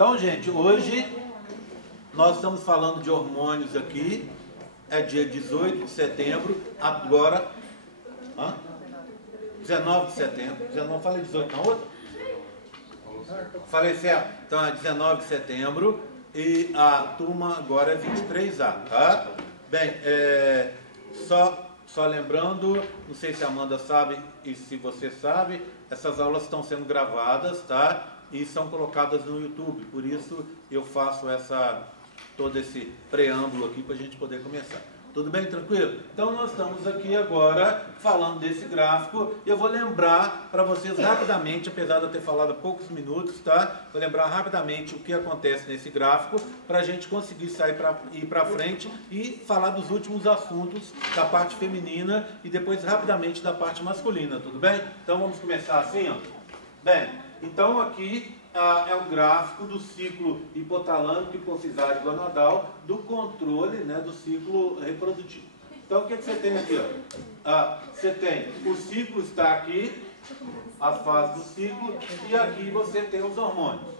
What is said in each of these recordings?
Então, gente, hoje nós estamos falando de hormônios aqui. É dia 18 de setembro, agora... 19 de setembro. 19, falei 18 na outra? Falei certo. Então é 19 de setembro e a turma agora é 23A, tá? Bem, só lembrando, não sei se a Amanda sabe e se você sabe, essas aulas estão sendo gravadas, tá? E são colocadas no YouTube, por isso eu faço todo esse preâmbulo aqui para a gente poder começar. Tudo bem, tranquilo? Então nós estamos aqui agora falando desse gráfico. Eu vou lembrar para vocês rapidamente, apesar de eu ter falado há poucos minutos, tá? Vou lembrar rapidamente o que acontece nesse gráfico para a gente conseguir ir para frente e falar dos últimos assuntos da parte feminina e depois rapidamente da parte masculina, tudo bem? Então vamos começar assim, ó. Bem, então aqui é um gráfico do ciclo hipotalâmico, hipofisário gonadal, do controle, né, do ciclo reprodutivo. Então o que você tem aqui? Ó? Você tem, o ciclo está aqui, as fases do ciclo, e aqui você tem os hormônios.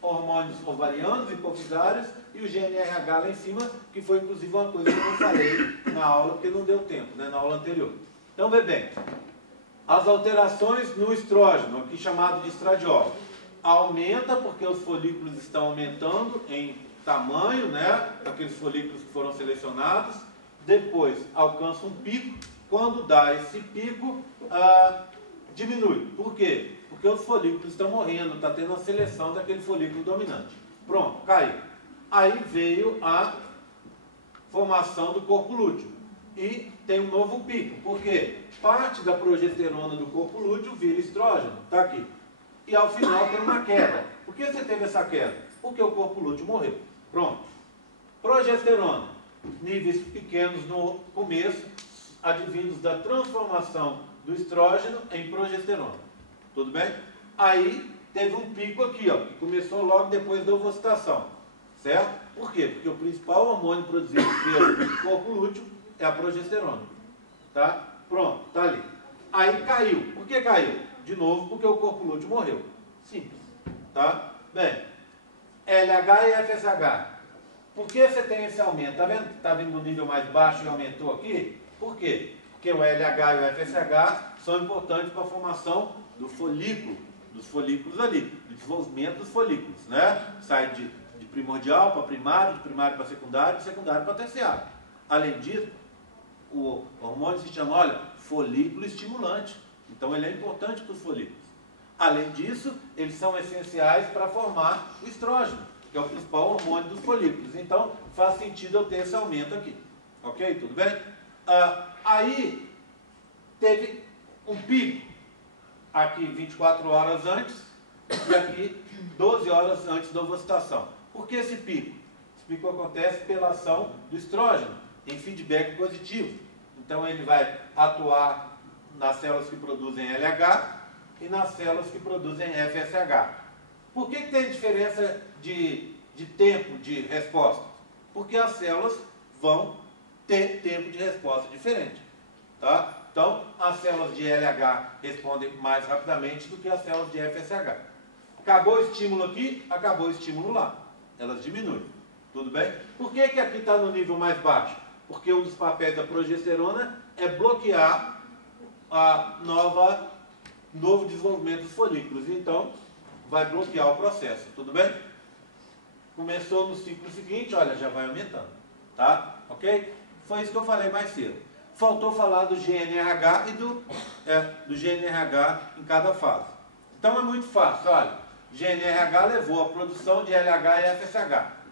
Hormônios ovarianos, hipofisários e o GNRH lá em cima, que foi inclusive uma coisa que eu não falei na aula, porque não deu tempo, né, na aula anterior. Então vê bem, as alterações no estrógeno, aqui chamado de estradiol, aumenta porque os folículos estão aumentando em tamanho, né? Aqueles folículos que foram selecionados. Depois alcança um pico. Quando dá esse pico, diminui. Por quê? Porque os folículos estão morrendo, está tendo a seleção daquele folículo dominante. Pronto, caiu. Aí veio a formação do corpo lúteo. E tem um novo pico. Por quê? Parte da progesterona do corpo lúteo vira estrógeno. Está aqui. E ao final tem uma queda. Por que você teve essa queda? Porque o corpo lúteo morreu. Pronto. Progesterona. Níveis pequenos no começo, advindos da transformação do estrógeno em progesterona. Tudo bem? Aí teve um pico aqui, ó, que começou logo depois da ovocitação. Certo? Por quê? Porque o principal hormônio produzido pelo corpo lúteo é a progesterona. Tá? Pronto, tá ali. Aí caiu. Por que caiu? De novo, porque o corpo lúteo morreu. Simples. Tá? Bem, LH e FSH. Por que você tem esse aumento? Tá vendo que está vindo do nível mais baixo e aumentou aqui? Por quê? Porque o LH e o FSH são importantes para a formação do folículo, dos folículos ali, do desenvolvimento dos folículos, né? Sai de primordial para primário, de primário para secundário, de secundário para terciário. Além disso, o hormônio se chama, olha, folículo estimulante. Então ele é importante para os folículos. Além disso, eles são essenciais para formar o estrógeno, que é o principal hormônio dos folículos. Então faz sentido eu ter esse aumento aqui. Ok? Tudo bem? Aí teve um pico, aqui 24 horas antes e aqui 12 horas antes da ovocitação. Por que esse pico? Esse pico acontece pela ação do estrógeno em feedback positivo. Então ele vai atuar nas células que produzem LH e nas células que produzem FSH. Por que tem diferença de tempo de resposta? Porque as células vão ter tempo de resposta diferente. Tá? Então, as células de LH respondem mais rapidamente do que as células de FSH. Acabou o estímulo aqui, acabou o estímulo lá. Elas diminuem. Tudo bem? Por que aqui está no nível mais baixo? Porque um dos papéis da progesterona é bloquear novo desenvolvimento dos folículos. Então, vai bloquear o processo. Tudo bem? Começou no ciclo seguinte, olha, já vai aumentando. Tá? Ok? Foi isso que eu falei mais cedo. Faltou falar do GNRH e do GNRH em cada fase. Então, é muito fácil. Olha, GNRH levou a produção de LH e FSH.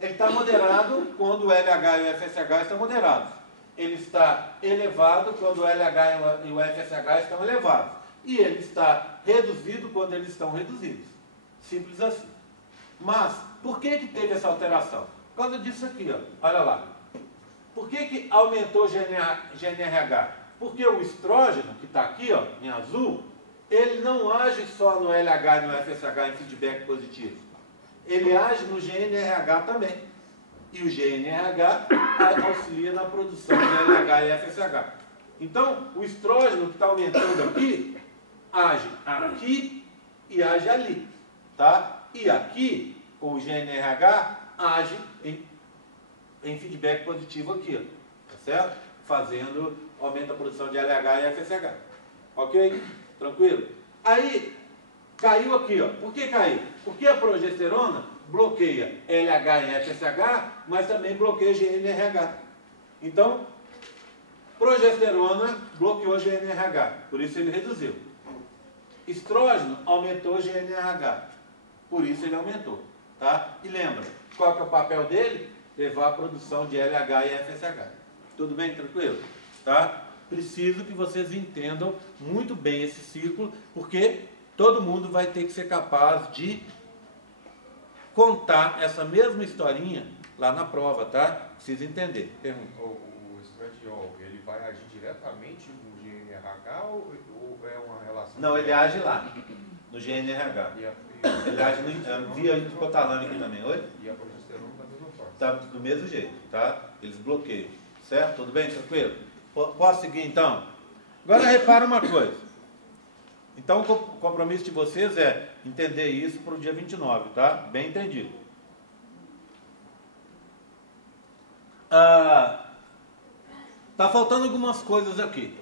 Ele está moderado quando o LH e o FSH estão moderados. Ele está elevado quando o LH e o FSH estão elevados. E ele está reduzido quando eles estão reduzidos. Simples assim. Mas, por que teve essa alteração? Por causa disso aqui, ó. Olha lá. Por que aumentou o GNRH? Porque o estrógeno, que está aqui, ó, em azul, ele não age só no LH e no FSH em feedback positivo. Ele age no GNRH também. E o GNRH auxilia na produção de LH e FSH. Então, o estrógeno que está aumentando aqui, age aqui e age ali. Tá? E aqui, o GNRH age em feedback positivo aqui, ó, tá certo? Fazendo, aumenta a produção de LH e FSH. Ok? Tranquilo? Aí, caiu aqui, ó. Por que caiu? Porque a progesterona bloqueia LH e FSH, mas também bloqueia GNRH. Então, progesterona bloqueou GNRH, por isso ele reduziu. Estrógeno aumentou GNRH, por isso ele aumentou. Tá? E lembra, qual que é o papel dele? Levar a produção de LH e FSH. Tudo bem? Tranquilo? Tá? Preciso que vocês entendam muito bem esse ciclo, porque todo mundo vai ter que ser capaz de contar essa mesma historinha lá na prova, tá? Precisa entender. Pergunta. O estradiol, ele vai agir diretamente no GNRH ou é uma relação? Não, ele age lá, no GNRH. Ele age via hipotalâmico também, oi? E a progesterona da mesma forma? Tá do mesmo jeito, tá? Eles bloqueiam, certo? Tudo bem? Tranquilo? Posso seguir então? Agora repara uma coisa. Então o compromisso de vocês é entender isso para o dia 29, tá? Bem entendido. Tá faltando algumas coisas aqui.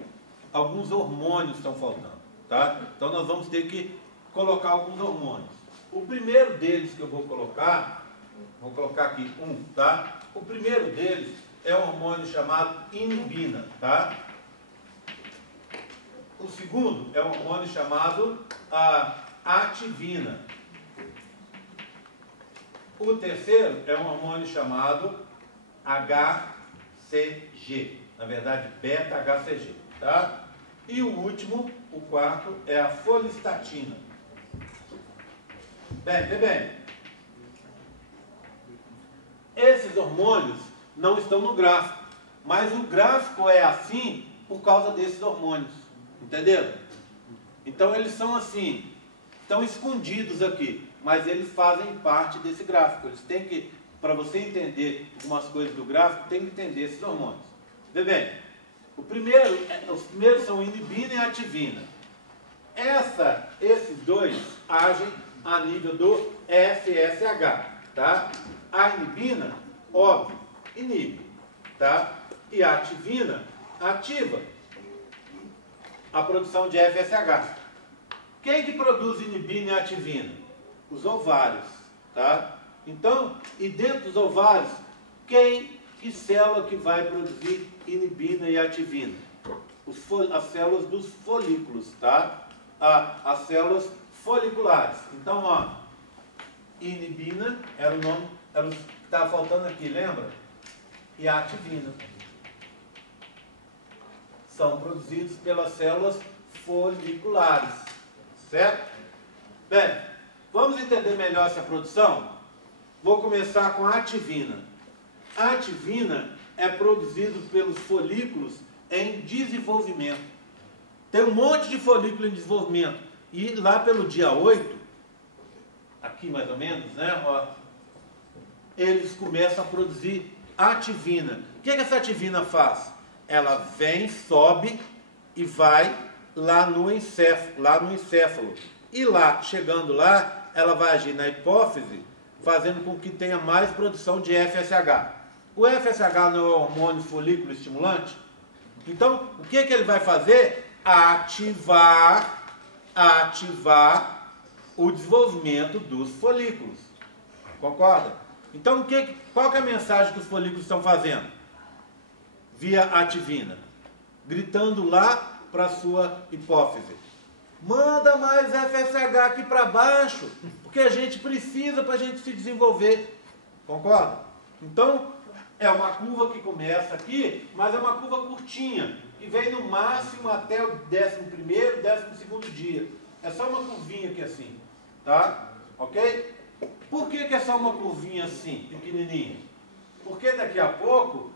Alguns hormônios estão faltando, tá? Então nós vamos ter que colocar alguns hormônios. O primeiro deles que eu vou colocar aqui um, tá? O primeiro deles é um hormônio chamado inibina, tá? O segundo é um hormônio chamado ativina. O terceiro é um hormônio chamado HCG, na verdade beta-HCG, tá? E o último, o quarto, é a folistatina. Bem, esses hormônios não estão no gráfico, mas o gráfico é assim por causa desses hormônios, entenderam? Então eles são assim, estão escondidos aqui, mas eles fazem parte desse gráfico. Eles têm que, para você entender algumas coisas do gráfico, tem que entender esses hormônios. Vê bem, os primeiros são inibina e ativina. Esses dois agem a nível do FSH, tá? A inibina, óbvio, inibe, tá? E a ativina ativa a produção de FSH. Quem que produz inibina e ativina? Os ovários, tá? Então, e dentro dos ovários, que célula que vai produzir inibina e ativina? As células dos folículos, tá? As células foliculares. Então, ó, inibina era o nome, era o que estava faltando aqui, lembra? E a ativina. São produzidos pelas células foliculares, certo? Bem, vamos entender melhor essa produção? Vou começar com a ativina. A ativina é produzido pelos folículos em desenvolvimento. Tem um monte de folículo em desenvolvimento. E lá pelo dia 8, aqui mais ou menos, né? Ó, eles começam a produzir ativina. O que essa ativina faz? Ela vem, sobe e vai lá no encéfalo. E lá, chegando lá, ela vai agir na hipófise, fazendo com que tenha mais produção de FSH. O FSH não é o hormônio folículo estimulante? Então, o que ele vai fazer? Ativar o desenvolvimento dos folículos. Concorda? Então, qual que é a mensagem que os folículos estão fazendo? Via ativina. Gritando lá para a sua hipófise. Manda mais FSH aqui para baixo, porque a gente precisa para a gente se desenvolver. Concorda? Então, é uma curva que começa aqui, mas é uma curva curtinha, que vem no máximo até o 11º, 12º dia. É só uma curvinha aqui assim, tá? Ok? Por que é só uma curvinha assim, pequenininha? Porque daqui a pouco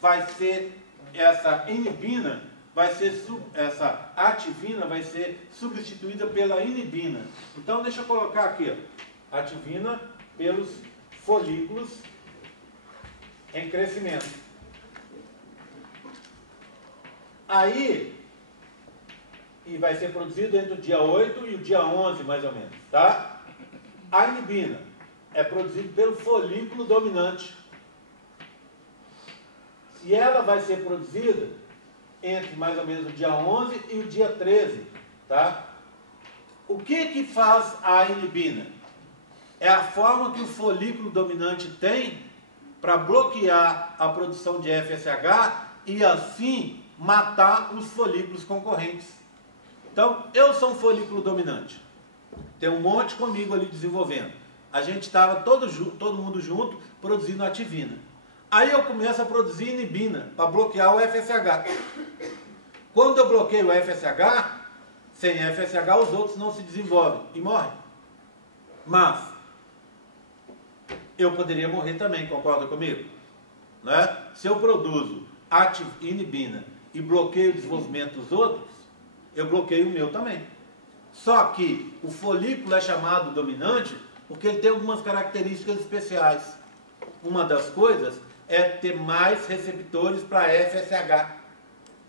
vai ser essa inibina, essa ativina vai ser substituída pela inibina. Então deixa eu colocar aqui, ó, ativina pelos folículos em crescimento. Aí, e vai ser produzido entre o dia 8 e o dia 11, mais ou menos, tá? A inibina. é produzido pelo folículo dominante. E ela vai ser produzida entre mais ou menos o dia 11 e o dia 13, tá? O que faz a inibina? É a forma que o folículo dominante tem para bloquear a produção de FSH e assim matar os folículos concorrentes. Então, eu sou um folículo dominante. Tem um monte comigo ali desenvolvendo. A gente estava todo mundo junto produzindo ativina. Aí eu começo a produzir inibina para bloquear o FSH. Quando eu bloqueio o FSH, sem FSH os outros não se desenvolvem e morrem. Mas eu poderia morrer também, concorda comigo? Né? Se eu produzo inibina e bloqueio o desenvolvimento dos outros, eu bloqueio o meu também. Só que o folículo é chamado dominante porque ele tem algumas características especiais. Uma das coisas é ter mais receptores para FSH.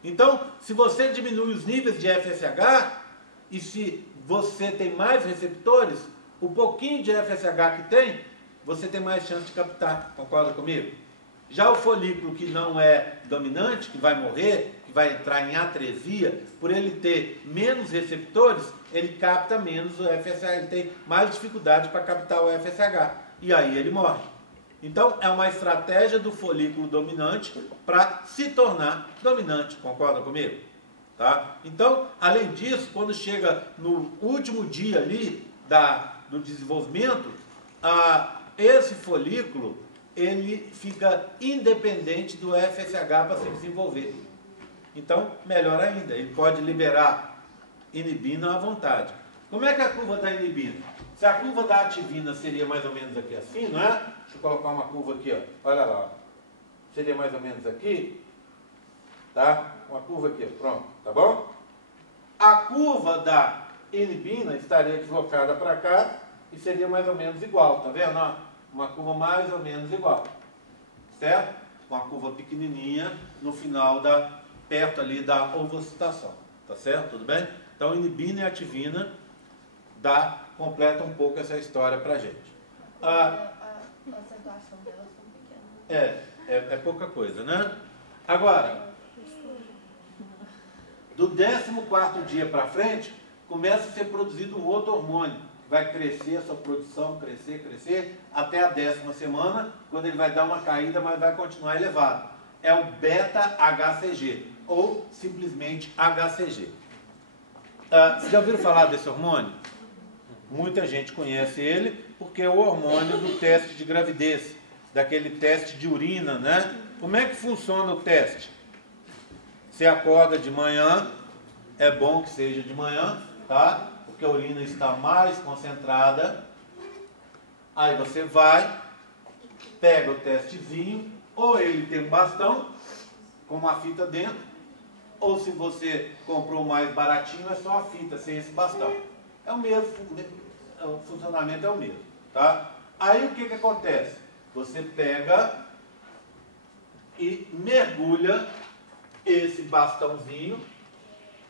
Então, se você diminui os níveis de FSH, e se você tem mais receptores, o pouquinho de FSH que tem, você tem mais chance de captar. Concorda comigo? Já o folículo que não é dominante, que vai morrer, que vai entrar em atresia, por ele ter menos receptores, ele capta menos o FSH, ele tem mais dificuldade para captar o FSH. E aí ele morre. Então, é uma estratégia do folículo dominante para se tornar dominante. Concorda comigo? Tá? Então, além disso, quando chega no último dia ali do desenvolvimento, esse folículo ele fica independente do FSH para se desenvolver. Então, melhor ainda, ele pode liberar inibina à vontade. Como é que é a curva da inibina? Se a curva da ativina seria mais ou menos aqui assim, não é? Deixa eu colocar uma curva aqui, ó. Olha lá. Ó. Seria mais ou menos aqui. Tá? Uma curva aqui, pronto. Tá bom? A curva da inibina estaria deslocada para cá e seria mais ou menos igual, tá vendo? Ó, uma curva mais ou menos igual. Certo? Uma curva pequenininha no final perto ali da ovocitação. Tá certo? Tudo bem? Então, inibina e ativina completa um pouco essa história pra gente. A acentuação delas são pequenas. É pouca coisa, né? Agora, do 14º dia para frente, começa a ser produzido um outro hormônio, que vai crescer essa produção, crescer, até a 10ª semana, quando ele vai dar uma caída, mas vai continuar elevado. É o beta-HCG, ou simplesmente HCG. Vocês já ouviram falar desse hormônio? Muita gente conhece ele, porque é o hormônio do teste de gravidez, daquele teste de urina, né? Como é que funciona o teste? Você acorda de manhã, é bom que seja de manhã, tá? Porque a urina está mais concentrada. Aí você vai, pega o testezinho, ou ele tem um bastão, com uma fita dentro, ou se você comprou o mais baratinho, é só a fita, sem esse bastão. É o mesmo, o funcionamento é o mesmo, tá? Aí o que acontece? Você pega e mergulha esse bastãozinho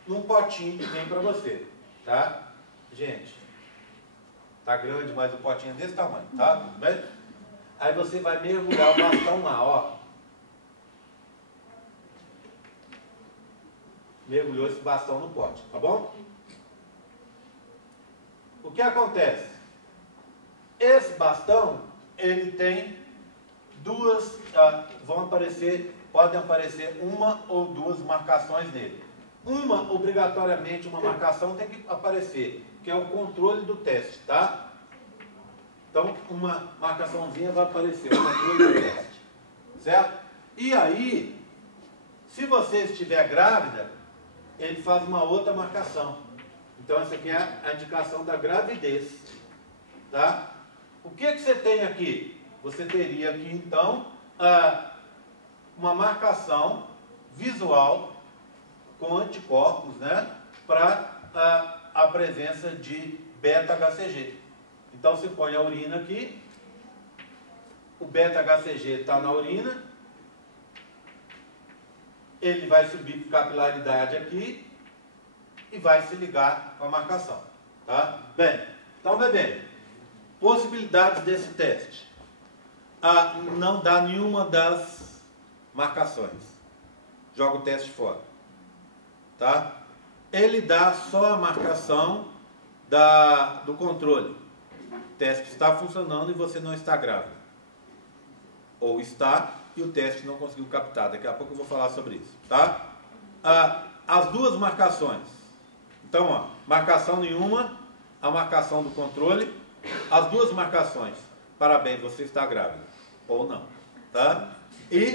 num potinho que vem para você, tá? Gente, tá grande, mas o potinho é desse tamanho, tá? Tudo bem? Aí você vai mergulhar o bastão lá, ó. Mergulhou esse bastão no pote, tá bom? O que acontece? Esse bastão, ele tem podem aparecer uma ou duas marcações nele. Obrigatoriamente, uma marcação tem que aparecer, que é o controle do teste, tá? Então, uma marcaçãozinha vai aparecer, o controle do teste, certo? E aí, se você estiver grávida, ele faz uma outra marcação. Então, essa aqui é a indicação da gravidez, tá? O que você tem aqui? Você teria aqui, então, uma marcação visual com anticorpos, né, para a presença de beta-HCG. Então, você põe a urina aqui, o beta-HCG está na urina, ele vai subir com capilaridade aqui e vai se ligar com a marcação. Tá? Bem, então, bebê, Possibilidades desse teste. Não dá nenhuma das marcações. Joga o teste fora. Tá? Ele dá só a marcação do controle. O teste está funcionando e você não está grávida. Ou está e o teste não conseguiu captar. Daqui a pouco eu vou falar sobre isso. Tá? As duas marcações. Então, ó, marcação nenhuma, a marcação do controle, as duas marcações. Parabéns, você está grávida. Ou não. Tá? E,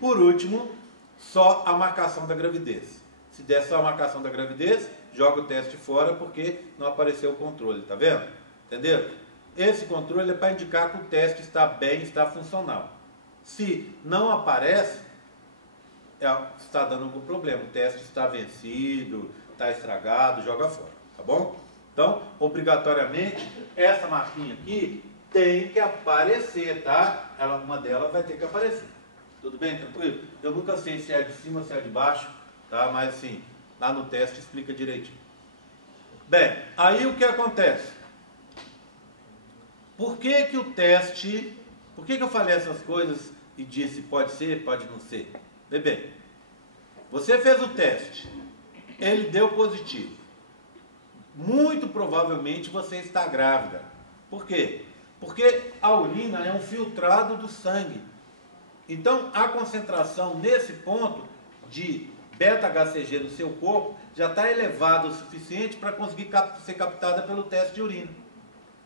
por último, só a marcação da gravidez. Se der só a marcação da gravidez, joga o teste fora porque não apareceu o controle. Tá vendo? Entenderam? Esse controle é para indicar que o teste está bem, está funcional. Se não aparece, está dando algum problema. O teste está vencido, está estragado, joga fora. Tá bom? Então, obrigatoriamente, essa marquinha aqui tem que aparecer, tá? Uma delas vai ter que aparecer. Tudo bem? Tranquilo? Eu nunca sei se é de cima ou se é de baixo, tá? Mas assim, lá no teste explica direitinho. Bem, aí o que acontece? Por que que o teste... Por que que eu falei essas coisas e disse pode ser, pode não ser? Bem, você fez o teste, ele deu positivo. Muito provavelmente você está grávida. Por quê? Porque a urina é um filtrado do sangue. Então, a concentração nesse ponto de beta-HCG no seu corpo já está elevada o suficiente para conseguir ser captada pelo teste de urina.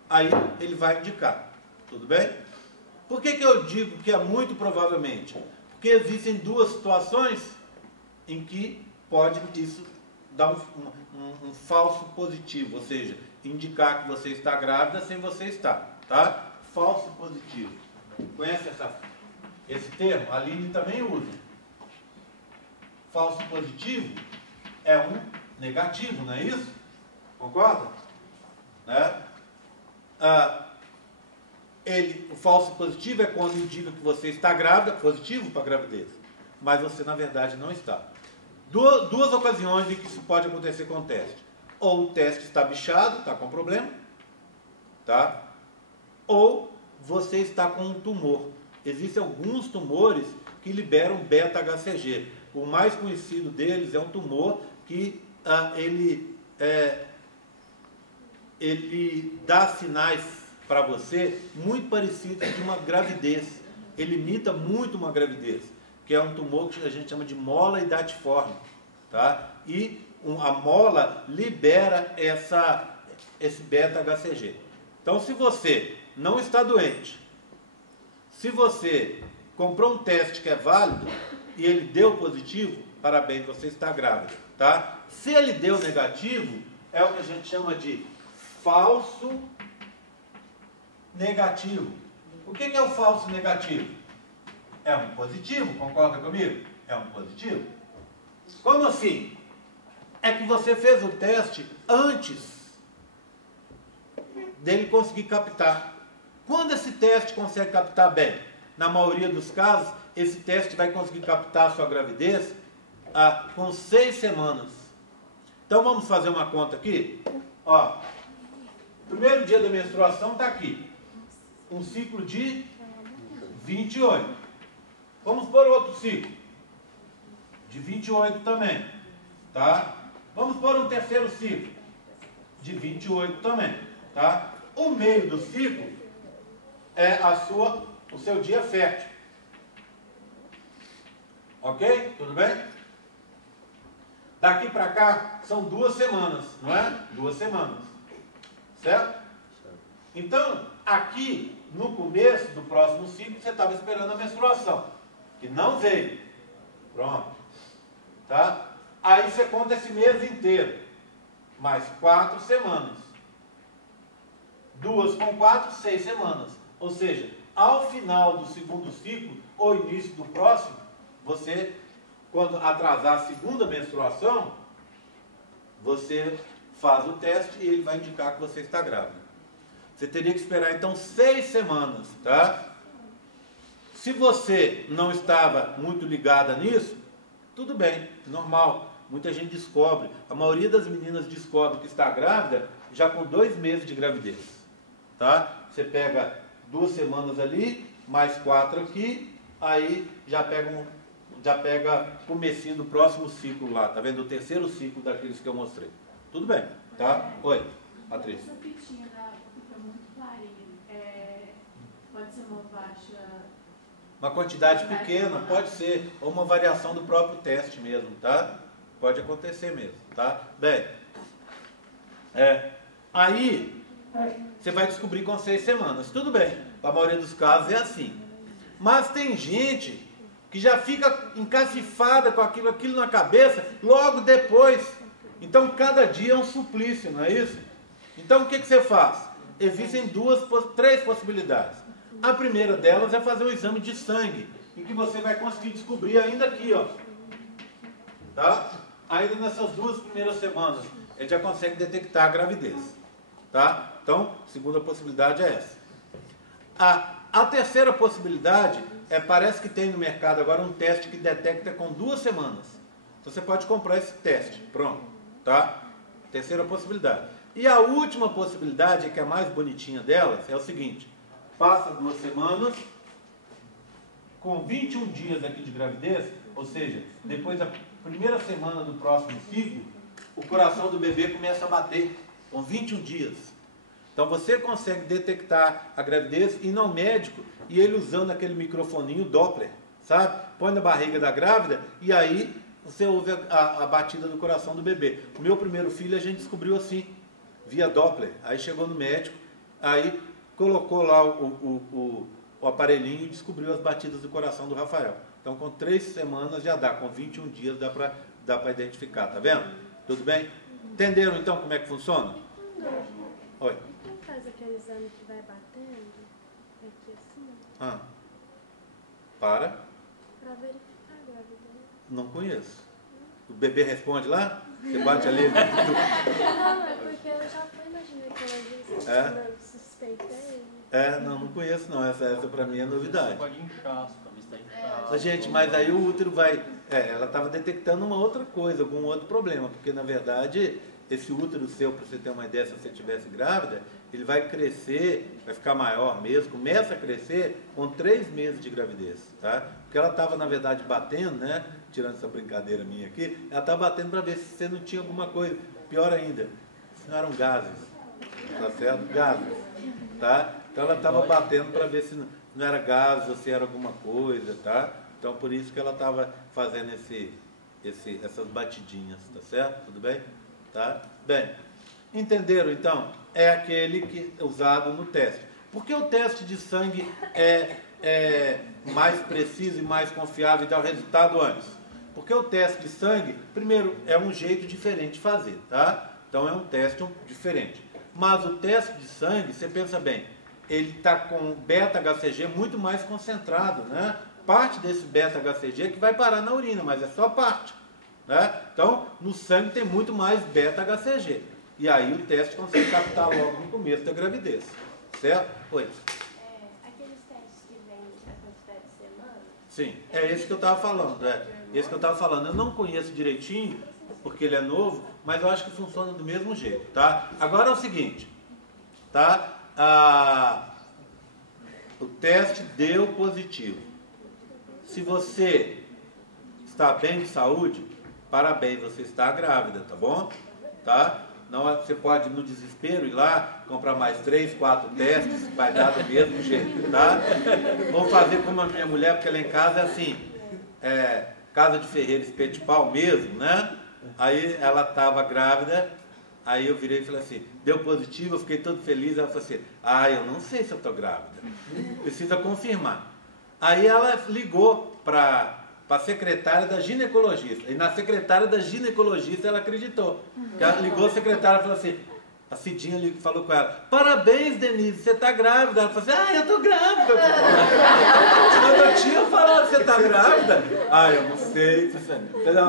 Aí ele vai indicar. Tudo bem? Por que que eu digo que é muito provavelmente? Porque existem duas situações em que pode isso dar um falso positivo, ou seja, indicar que você está grávida sem você estar. Tá? Falso positivo. Conhece esse termo? A Aline também usa. Falso positivo é um negativo, não é isso? Concorda? Né? O falso positivo é quando indica que você está grávida, positivo para a gravidez, mas você na verdade não está. Duas ocasiões em que isso pode acontecer com o teste. Ou o teste está bichado, está com problema, tá? Ou você está com um tumor. Existem alguns tumores que liberam beta-HCG. O mais conhecido deles é um tumor que ele dá sinais para você muito parecidos de uma gravidez. Ele imita muito uma gravidez, que é um tumor que a gente chama de mola hidatiforme. Tá? E a mola libera esse beta-HCG. Então, se você não está doente, se você comprou um teste que é válido e ele deu positivo, parabéns, você está grávida. Tá? Se ele deu negativo, é o que a gente chama de falso negativo. O que é o falso negativo? É um positivo, concorda comigo? É um positivo. Como assim? É que você fez o teste antes dele conseguir captar. Quando esse teste consegue captar bem? Na maioria dos casos, esse teste vai conseguir captar a sua gravidez com 6 semanas. Então vamos fazer uma conta aqui. Ó, primeiro dia da menstruação está aqui. Um ciclo de 28. Vamos por outro ciclo. De 28 também. Tá? Vamos por um terceiro ciclo. De 28 também. Tá? O meio do ciclo é o seu dia fértil. Ok? Tudo bem? Daqui para cá são 2 semanas, não é? 2 semanas. Certo? Então, aqui, no começo do próximo ciclo, você estava esperando a menstruação, que não veio. Pronto. Tá? Aí você conta esse mês inteiro. Mais 4 semanas. 2 com 4, 6 semanas. Ou seja, ao final do segundo ciclo, ou início do próximo, você, quando atrasar a segunda menstruação, você faz o teste e ele vai indicar que você está grávida. Você teria que esperar então 6 semanas, tá? Se você não estava muito ligada nisso, tudo bem, normal. Muita gente descobre. A maioria das meninas descobre que está grávida já com 2 meses de gravidez, tá? Você pega 2 semanas ali, mais 4 aqui, aí já pega comecinho do próximo ciclo lá, tá vendo? O terceiro ciclo daqueles que eu mostrei. Tudo bem, tá? Oi, Patrícia. Essa fitinha fica muito clarinha. Pode ser uma baixa... Uma quantidade pequena, pode ser, ou uma variação do próprio teste mesmo, tá? Pode acontecer mesmo, tá? Bem, aí você vai descobrir com 6 semanas. Tudo bem, a maioria dos casos é assim. Mas tem gente que já fica encacifada com aquilo na cabeça logo depois. Então cada dia é um suplício, não é isso? Então o que você faz? Existem 3 possibilidades. A primeira delas é fazer um exame de sangue, em que você vai conseguir descobrir ainda aqui, ó. Tá? Ainda nessas 2 primeiras semanas, ele já consegue detectar a gravidez. Tá? Então, a segunda possibilidade é essa. A terceira possibilidade parece que tem no mercado agora um teste que detecta com 2 semanas. Então, você pode comprar esse teste. Pronto. Tá? Terceira possibilidade. E a última possibilidade, que é a mais bonitinha delas, é o seguinte. Passa 2 semanas, com 21 dias aqui de gravidez, ou seja, depois da primeira semana do próximo ciclo, o coração do bebê começa a bater, com 21 dias. Então você consegue detectar a gravidez, ir ao médico, e ele usando aquele microfoninho Doppler, sabe? Põe na barriga da grávida, e aí você ouve a batida do coração do bebê. O meu primeiro filho a gente descobriu assim, via Doppler. Aí chegou no médico, aí colocou lá o aparelhinho e descobriu as batidas do coração do Rafael. Então, com 3 semanas já dá, com 21 dias dá para identificar, tá vendo? Tudo bem? Entenderam então como é que funciona? Oi. Quem faz aquele exame que vai batendo aqui assim? Para verificar a gravidez. Não conheço. O bebê responde lá? Você bate ali? Não, é porque eu já fui na ginecologista, suspeitei. Não conheço não. Essa para mim é novidade. Pode inchar, talvez está inchado. Gente, mas aí o útero vai... ela estava detectando uma outra coisa, algum outro problema, porque na verdade esse útero seu, para você ter uma ideia, se você estivesse grávida, ele vai crescer, vai ficar maior mesmo, começa a crescer com 3 meses de gravidez, tá? Porque ela estava, na verdade, batendo, né? Tirando essa brincadeira minha aqui, ela estava batendo para ver se você não tinha alguma coisa, pior ainda, se não eram gases, tá certo? Gases, tá? Então ela estava batendo para ver se não era gases ou se era alguma coisa, tá? Então por isso que ela estava fazendo essas batidinhas, tá certo? Tudo bem? Tá? Bem, entenderam então? É aquele que é usado no teste. Por que o teste de sangue é mais preciso e mais confiável e dá o resultado antes? Porque o teste de sangue, primeiro, é um jeito diferente de fazer, tá? Então é um teste diferente. Mas o teste de sangue, você pensa bem, ele está com beta-HCG muito mais concentrado, né? Parte desse beta-HCG que vai parar na urina, mas é só parte. Né? Então, no sangue tem muito mais beta-HCG. E aí o teste consegue captar logo no começo da gravidez. Certo? Oi. Aqueles testes que vêm a quantidade de semanas? Sim, é esse que eu estava falando. Esse que eu estava falando. Eu não conheço direitinho, porque ele é novo, mas eu acho que funciona do mesmo jeito. Tá? Agora é o seguinte. Tá? O teste deu positivo. Se você está bem de saúde, parabéns, você está grávida, tá bom? Tá? Não, você pode, no desespero, ir lá, comprar mais 3, 4 testes, vai dar do mesmo jeito, tá? Vou fazer como a minha mulher, porque lá em casa é assim, casa de ferreiro, espeto de pau mesmo, né? Aí ela estava grávida, aí eu virei e falei assim, deu positivo, eu fiquei todo feliz, ela falou assim, eu não sei se eu estou grávida, precisa confirmar. Aí ela ligou para a secretária da ginecologista. E na secretária da ginecologista ela acreditou. Ela ligou a secretária e falou assim, a Cidinha falou com ela, parabéns, Denise, você está grávida. Ela falou assim, eu estou grávida. Quando eu tinha falado, você está grávida? Eu não sei. Entendeu?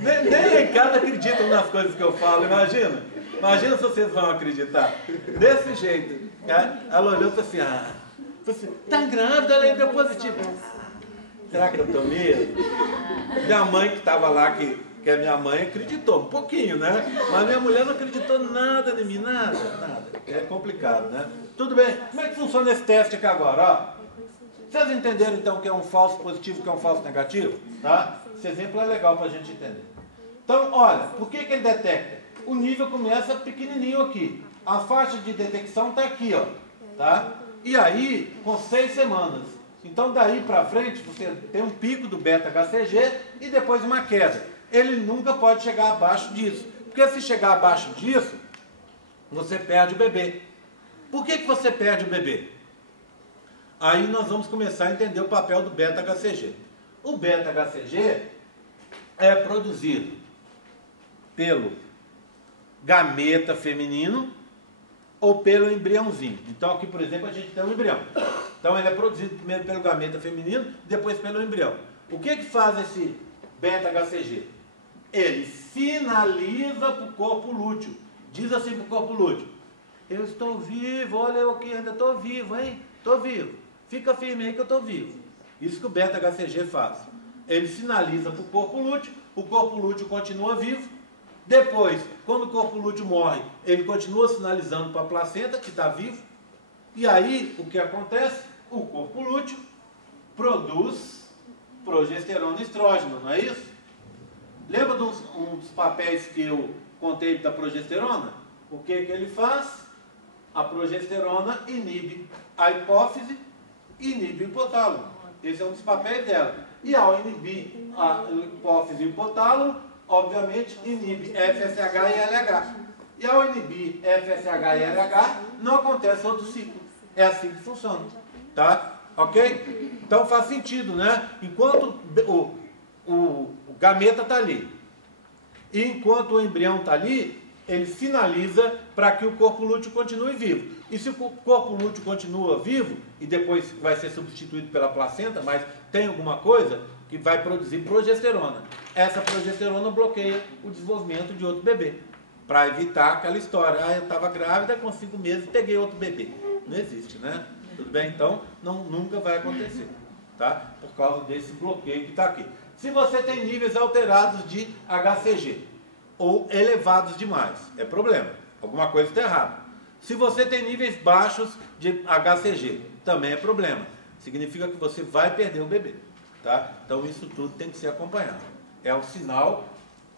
Nem em casa acreditam nas coisas que eu falo, imagina. Imagina se vocês vão acreditar. Desse jeito. Ela olhou e falou assim, está grávida, ela deu positivo. Será que eu estou mesmo? Minha mãe que estava lá, que Que a minha mãe acreditou, um pouquinho, né? Mas minha mulher não acreditou nada em mim, nada. É complicado, né? Tudo bem. Como é que funciona esse teste aqui agora, ó? Vocês entenderam então o que é um falso positivo e o que é um falso negativo? Tá? Esse exemplo é legal para a gente entender. Então, olha, por que ele detecta? O nível começa pequenininho aqui. A faixa de detecção está aqui, ó. Tá? E aí, com 6 semanas. Então, daí para frente, você tem um pico do beta-HCG e depois uma queda. Ele nunca pode chegar abaixo disso. Porque se chegar abaixo disso, você perde o bebê. Por que você perde o bebê? Aí nós vamos começar a entender o papel do beta-HCG. O beta-HCG é produzido pelo gameta feminino ou pelo embriãozinho. Então aqui, por exemplo, a gente tem um embrião. Então ele é produzido primeiro pelo gameta feminino, depois pelo embrião. O que faz esse beta-HCG? Ele sinaliza para o corpo lúteo. Diz assim para o corpo lúteo: eu estou vivo, olha eu aqui, ainda estou vivo, hein? Estou vivo. Fica firme aí que eu estou vivo. Isso que o beta-HCG faz. Ele sinaliza para o corpo lúteo continua vivo. Depois, quando o corpo lúteo morre, ele continua sinalizando para a placenta que está vivo. E aí, o que acontece? O corpo lúteo produz progesterona e estrógeno, não é isso? Lembra um dos papéis que eu contei da progesterona? O que ele faz? A progesterona inibe a hipófise, inibe o hipotálamo. Esse é um dos papéis dela. E ao inibir a hipófise e o hipotálamo, obviamente inibe FSH e LH. E ao inibir FSH e LH, não acontece outro ciclo. É assim que funciona. Tá? Ok? Então faz sentido, né? Enquanto o gameta está ali, e enquanto o embrião está ali, ele sinaliza para que o corpo lúteo continue vivo. E se o corpo lúteo continua vivo, e depois vai ser substituído pela placenta, mas tem alguma coisa que vai produzir progesterona. Essa progesterona bloqueia o desenvolvimento de outro bebê, para evitar aquela história: eu estava grávida, com 5 meses peguei outro bebê. Não existe, né? Tudo bem? Então, nunca vai acontecer, tá? Por causa desse bloqueio que está aqui. Se você tem níveis alterados de HCG, ou elevados demais, é problema. Alguma coisa está errada. Se você tem níveis baixos de HCG, também é problema. Significa que você vai perder o bebê. Tá? Então isso tudo tem que ser acompanhado. É um sinal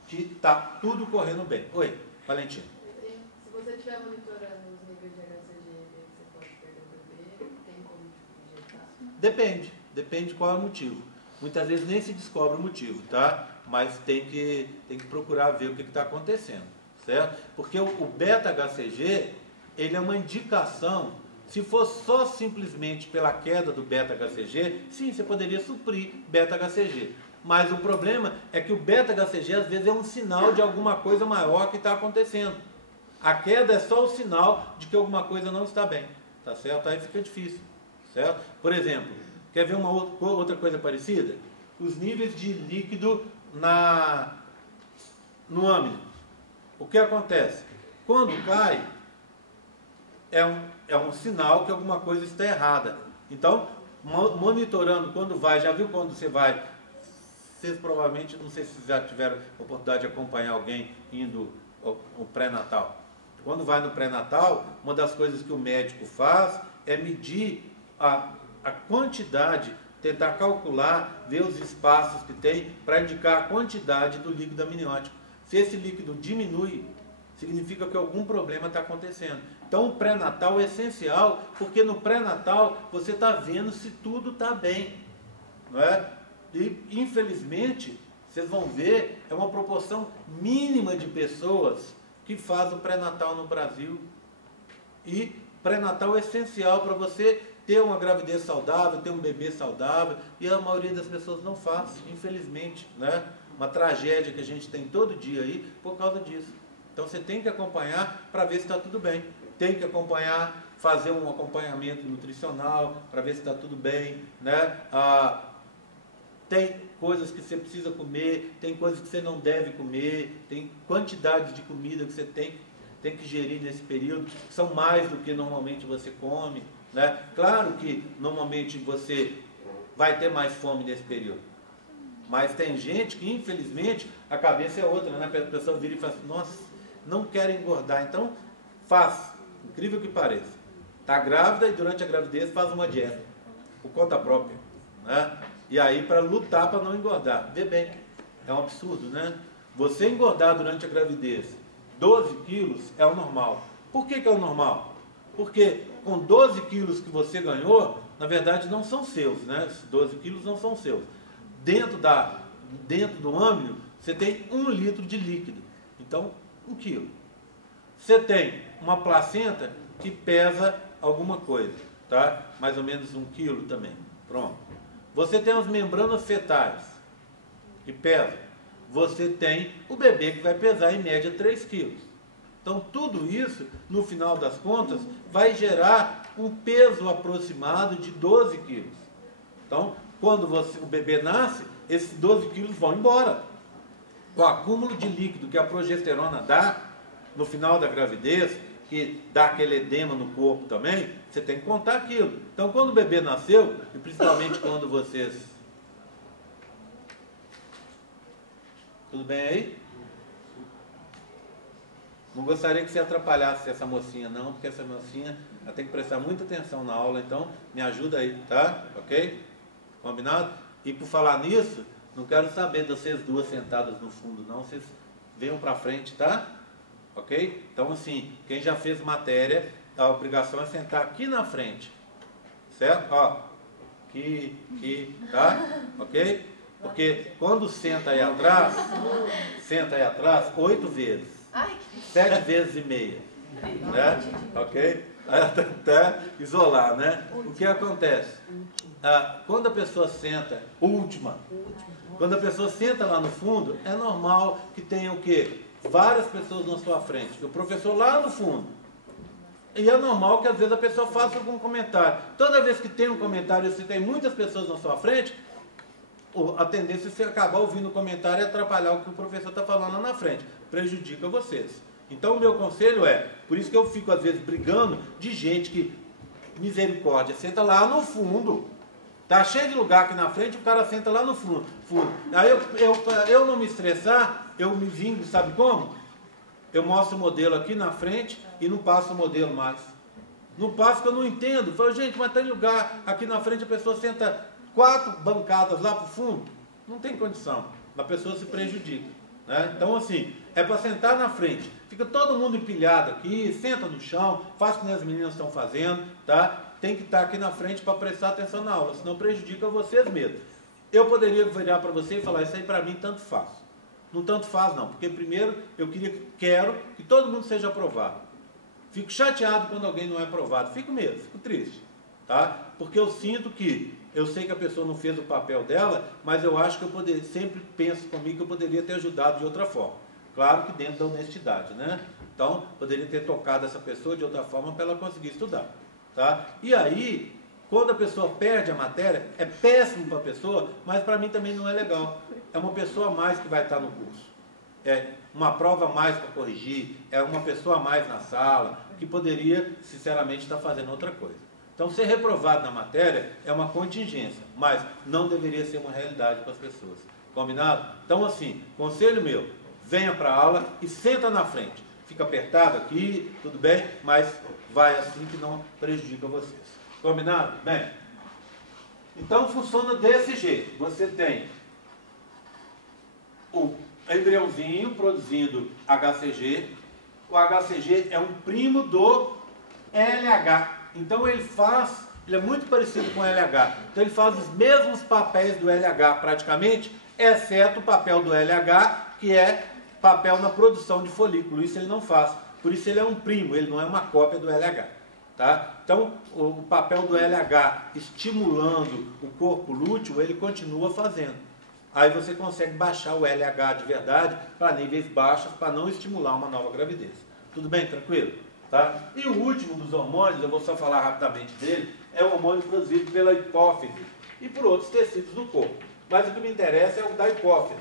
que está tudo correndo bem. Oi, Valentina. Se você estiver monitorando os níveis de HCG e ver que você pode perder o bebê, tem como injetar? Depende qual é o motivo. Muitas vezes nem se descobre o motivo, tá? Mas tem que procurar ver o que está acontecendo, certo? Porque o beta-HCG, ele é uma indicação. Se fosse só simplesmente pela queda do beta-HCG, sim, você poderia suprir beta-HCG. Mas o problema é que o beta-HCG às vezes é um sinal de alguma coisa maior que está acontecendo. A queda é só o sinal de que alguma coisa não está bem, tá certo? Aí fica difícil, certo? Por exemplo, quer ver uma outra coisa parecida? Os níveis de líquido no âmago. O que acontece? Quando cai, é um sinal que alguma coisa está errada. Então, monitorando quando vai, já viu quando você vai? Vocês provavelmente, não sei se vocês já tiveram oportunidade de acompanhar alguém indo ao pré-natal. Quando vai no pré-natal, uma das coisas que o médico faz é medir a quantidade, tentar calcular, ver os espaços que tem para indicar a quantidade do líquido amniótico. Se esse líquido diminui, significa que algum problema está acontecendo. Então o pré-natal é essencial, porque no pré-natal você está vendo se tudo está bem, não é? E infelizmente, vocês vão ver, é uma proporção mínima de pessoas que faz o pré-natal no Brasil. E pré-natal é essencial para você ter uma gravidez saudável, ter um bebê saudável, e a maioria das pessoas não faz, infelizmente, né? Uma tragédia que a gente tem todo dia aí por causa disso. Então você tem que acompanhar para ver se está tudo bem. Tem que acompanhar, fazer um acompanhamento nutricional para ver se está tudo bem, né? Tem coisas que você precisa comer, tem coisas que você não deve comer, tem quantidade de comida que você tem que gerir nesse período, que são mais do que normalmente você come, né? Claro que normalmente você vai ter mais fome nesse período. Mas tem gente que, infelizmente, a cabeça é outra, né? A pessoa vira e fala assim, nossa, não quero engordar, então faz, incrível que pareça. Está grávida e durante a gravidez faz uma dieta, por conta própria, né? E aí para lutar para não engordar. Vê bem, é um absurdo, né? Você engordar durante a gravidez 12 quilos é o normal. Por que é o normal? Porque com 12 quilos que você ganhou, na verdade não são seus, né? Esses 12 quilos não são seus. Dentro do âmbito, você tem 1 litro de líquido. Então, 1 quilo. Você tem uma placenta que pesa alguma coisa, tá? Mais ou menos 1 quilo também. Pronto. Você tem as membranas fetais, que pesam. Você tem o bebê que vai pesar em média 3 quilos. Então, tudo isso, no final das contas, vai gerar um peso aproximado de 12 quilos. Então, quando o bebê nasce, esses 12 quilos vão embora. O acúmulo de líquido que a progesterona dá no final da gravidez, que dá aquele edema no corpo também, você tem que contar aquilo. Então, quando o bebê nasceu, e principalmente quando vocês... Tudo bem aí? Não gostaria que você atrapalhasse essa mocinha, não, porque essa mocinha ela tem que prestar muita atenção na aula, então me ajuda aí, tá? Ok? Combinado? E por falar nisso, não quero saber de vocês duas sentadas no fundo, não. Vocês venham para frente, tá? Ok? Então, assim, quem já fez matéria, a obrigação é sentar aqui na frente. Certo? Ó, aqui, tá? Ok? Porque quando senta aí atrás, 8 vezes. 7 vezes e meia. Né? Ok? Até isolar, né? O que acontece? Quando a pessoa senta, quando a pessoa senta lá no fundo, é normal que tenha o quê? Várias pessoas na sua frente. O professor lá no fundo. E é normal que às vezes a pessoa faça algum comentário. Toda vez que tem um comentário e você tem muitas pessoas na sua frente, a tendência é você acabar ouvindo o comentário e atrapalhar o que o professor está falando lá na frente. Prejudica vocês. Então o meu conselho é, por isso que eu fico às vezes brigando de gente que, misericórdia, senta lá no fundo. Tá cheio de lugar aqui na frente, o cara senta lá no fundo. Aí eu não me estressar, eu me vingo, sabe como? Eu mostro o modelo aqui na frente e não passo o modelo mais. Não passo que eu não entendo. Falo, gente, mas tem lugar aqui na frente, a pessoa senta 4 bancadas lá para o fundo. Não tem condição. A pessoa se prejudica. Né? Então, assim, é para sentar na frente. Fica todo mundo empilhado aqui, senta no chão, faz como as meninas estão fazendo, tá? Tem que estar aqui na frente para prestar atenção na aula, senão prejudica vocês mesmos. Eu poderia virar para você e falar, isso aí para mim tanto faz. Não tanto faz não, porque primeiro eu quero que todo mundo seja aprovado. Fico chateado quando alguém não é aprovado, fico mesmo, fico triste, tá? Porque eu sinto que, eu sei que a pessoa não fez o papel dela, mas eu acho que eu poderia, sempre penso comigo que eu poderia ter ajudado de outra forma. Claro que dentro da honestidade, né? Então, poderia ter tocado essa pessoa de outra forma para ela conseguir estudar. Tá? E aí, quando a pessoa perde a matéria, é péssimo para a pessoa, mas para mim também não é legal. É uma pessoa a mais que vai estar no curso. É uma prova a mais para corrigir, é uma pessoa a mais na sala, que poderia, sinceramente, estar fazendo outra coisa. Então, ser reprovado na matéria é uma contingência, mas não deveria ser uma realidade para as pessoas. Combinado? Então, assim, conselho meu, venha para a aula e senta na frente. Fica apertado aqui, tudo bem, mas vai assim que não prejudica vocês. Combinado? Bem, então funciona desse jeito. Você tem o embriãozinho produzindo HCG. O HCG é um primo do LH. Então ele é muito parecido com o LH. Então ele faz os mesmos papéis do LH praticamente, exceto o papel do LH, que é papel na produção de folículo. Isso ele não faz. Por isso ele é um primo, ele não é uma cópia do LH. Tá? Então, o papel do LH estimulando o corpo lúteo, ele continua fazendo. Aí você consegue baixar o LH de verdade para níveis baixos, para não estimular uma nova gravidez. Tudo bem? Tranquilo? Tá? E o último dos hormônios, eu vou só falar rapidamente dele, é o hormônio produzido pela hipófise e por outros tecidos do corpo. Mas o que me interessa é o da hipófise.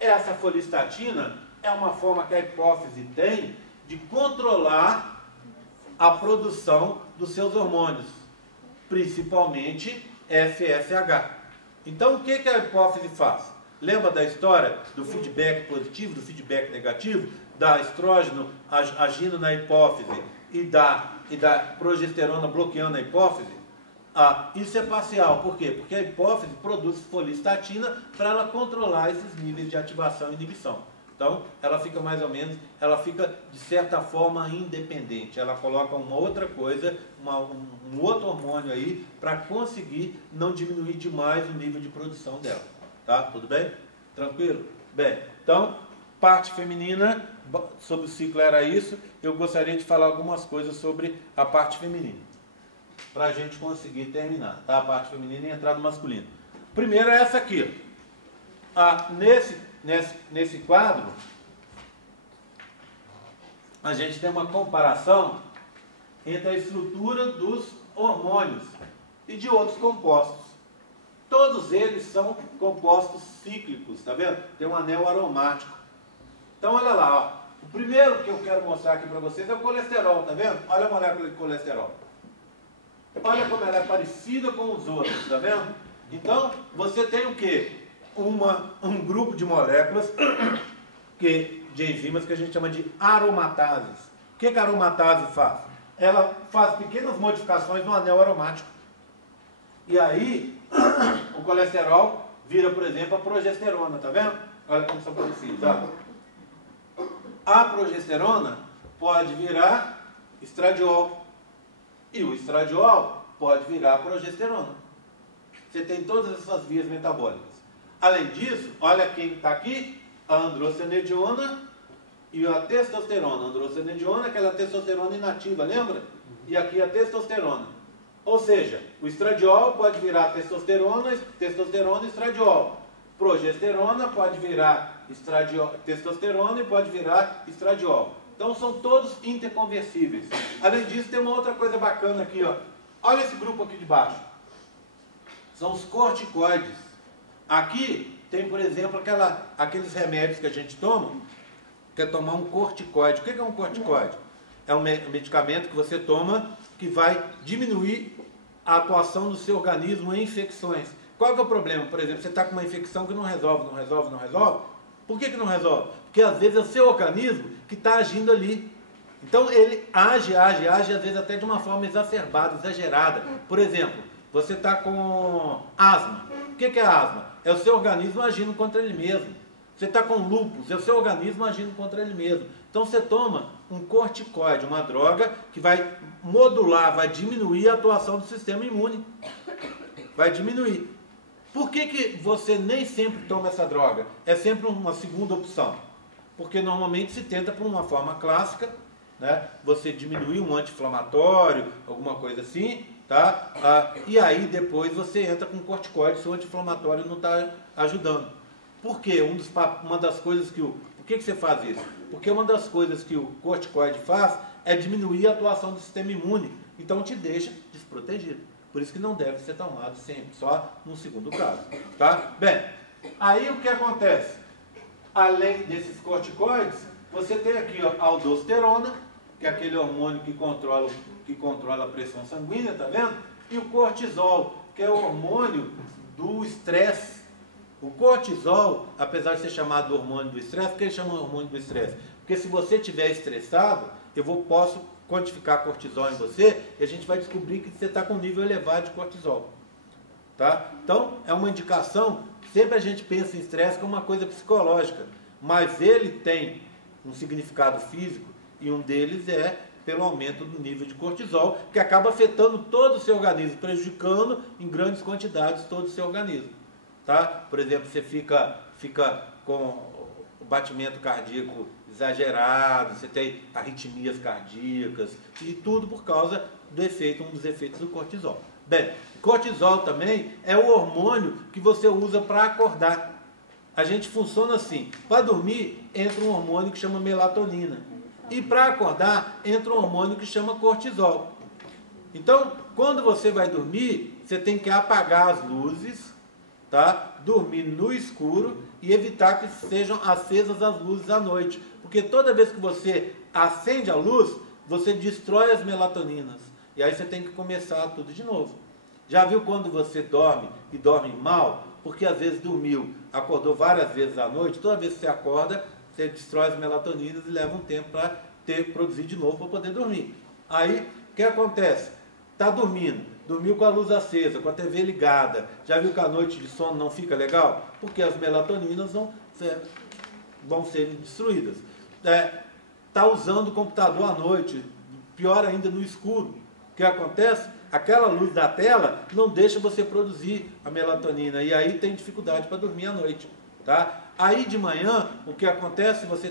Essa folistatina é uma forma que a hipófise tem de controlar a produção dos seus hormônios, principalmente FSH. Então, o que a hipófise faz? Lembra da história do feedback positivo, do feedback negativo, da estrógeno agindo na hipófise e da progesterona bloqueando a hipófise? Isso é parcial. Por quê? Porque a hipófise produz folistatina para ela controlar esses níveis de ativação e inibição. Então, ela fica mais ou menos, ela fica de certa forma independente. Ela coloca uma outra coisa, um outro hormônio aí, para conseguir não diminuir demais o nível de produção dela. Tá? Tudo bem? Tranquilo? Bem, então, parte feminina, sobre o ciclo era isso. Eu gostaria de falar algumas coisas sobre a parte feminina, para a gente conseguir terminar, tá? A parte feminina e entrar no masculino. Primeiro é essa aqui. Nesse quadro, a gente tem uma comparação entre a estrutura dos hormônios e de outros compostos. Todos eles são compostos cíclicos, tá vendo? Tem um anel aromático. Então, olha lá, ó. O primeiro que eu quero mostrar aqui para vocês é o colesterol, tá vendo? Olha a molécula de colesterol. Olha como ela é parecida com os outros, tá vendo? Então, você tem o quê? Um grupo de moléculas, de enzimas que a gente chama de aromatases. O que a aromatase faz? Ela faz pequenas modificações no anel aromático. E aí, o colesterol vira, por exemplo, a progesterona, tá vendo? Olha como são parecidos, ó. A progesterona pode virar estradiol. E o estradiol pode virar progesterona. Você tem todas essas vias metabólicas. Além disso, olha quem está aqui, a androstenediona e a testosterona. A androstenediona, aquela testosterona inativa, lembra? E aqui a testosterona. Ou seja, o estradiol pode virar testosterona e estradiol. Progesterona pode virar testosterona e pode virar estradiol. Então são todos interconversíveis. Além disso, tem uma outra coisa bacana aqui, ó. Olha esse grupo aqui de baixo. São os corticoides. Aqui tem, por exemplo, aqueles remédios que a gente toma, que é tomar um corticoide. O que é um corticoide? É um medicamento que você toma que vai diminuir a atuação do seu organismo em infecções. Qual que é o problema? Por exemplo, você está com uma infecção que não resolve. Por que não resolve? Porque às vezes é o seu organismo que está agindo ali. Então ele age, às vezes até de uma forma exacerbada, exagerada. Por exemplo, você está com asma. O que é asma? É o seu organismo agindo contra ele mesmo. Você está com lúpus, é o seu organismo agindo contra ele mesmo. Então você toma um corticoide, uma droga que vai modular, vai diminuir a atuação do sistema imune. Vai diminuir. Por que você nem sempre toma essa droga? É sempre uma segunda opção. Porque normalmente se tenta por uma forma clássica, né? Você diminuir um anti-inflamatório, alguma coisa assim, tá? E aí depois você entra com corticoide se o anti-inflamatório não está ajudando. Por quê? Uma das coisas que por que você faz isso? Porque uma das coisas que o corticoide faz é diminuir a atuação do sistema imune. Então te deixa desprotegido. Por isso que não deve ser tomado sempre, só no segundo caso. Tá? Bem, aí o que acontece? Além desses corticoides, você tem aqui a aldosterona, que é aquele hormônio que controla a pressão sanguínea, tá vendo? E o cortisol, que é o hormônio do estresse. O cortisol, apesar de ser chamado de hormônio do estresse, por que ele chama hormônio do estresse? Porque se você estiver estressado, posso quantificar cortisol em você e a gente vai descobrir que você está com um nível elevado de cortisol. Tá? Então, é uma indicação, sempre a gente pensa em estresse como uma coisa psicológica, mas ele tem um significado físico e um deles é pelo aumento do nível de cortisol, que acaba afetando todo o seu organismo, prejudicando em grandes quantidades todo o seu organismo. Tá? Por exemplo, você fica com o batimento cardíaco exagerado, você tem arritmias cardíacas, e tudo por causa um dos efeitos do cortisol. Bem, cortisol também é o hormônio que você usa para acordar. A gente funciona assim, para dormir entra um hormônio que chama melatonina, e para acordar entra um hormônio que chama cortisol. Então, quando você vai dormir, você tem que apagar as luzes, tá? Dormir no escuro e evitar que sejam acesas as luzes à noite. Porque toda vez que você acende a luz, você destrói as melatoninas. E aí você tem que começar tudo de novo. Já viu quando você dorme e dorme mal? porque às vezes dormiu, acordou várias vezes à noite, toda vez que você acorda, você destrói as melatoninas e leva um tempo para produzir de novo para poder dormir. Aí, o que acontece? Está dormindo, dormiu com a luz acesa, com a TV ligada, já viu que a noite de sono não fica legal? Porque as melatoninas vão ser destruídas. Está usando o computador à noite, pior ainda no escuro. O que acontece? Aquela luz da tela não deixa você produzir a melatonina e aí tem dificuldade para dormir à noite. Tá? Aí de manhã, o que acontece? Você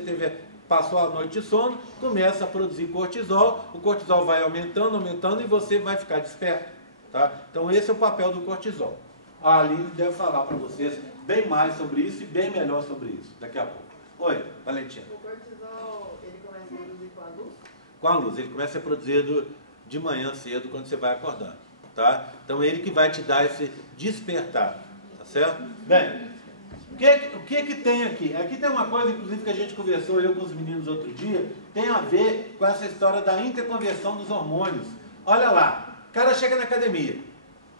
passou a noite de sono, começa a produzir cortisol, o cortisol vai aumentando, aumentando e você vai ficar desperto. Tá? Então esse é o papel do cortisol. A Aline deve falar para vocês bem mais sobre isso e bem melhor sobre isso daqui a pouco. Oi, Valentina. O cortisol, ele começa a produzir com a luz? Com a luz, ele começa a produzir de manhã cedo, quando você vai acordar. Tá? Então ele que vai te dar esse despertar. Tá certo? Bem, o que tem aqui? Aqui tem uma coisa, inclusive, que a gente conversou, eu com os meninos outro dia, tem a ver com essa história da interconversão dos hormônios. Olha lá, o cara chega na academia,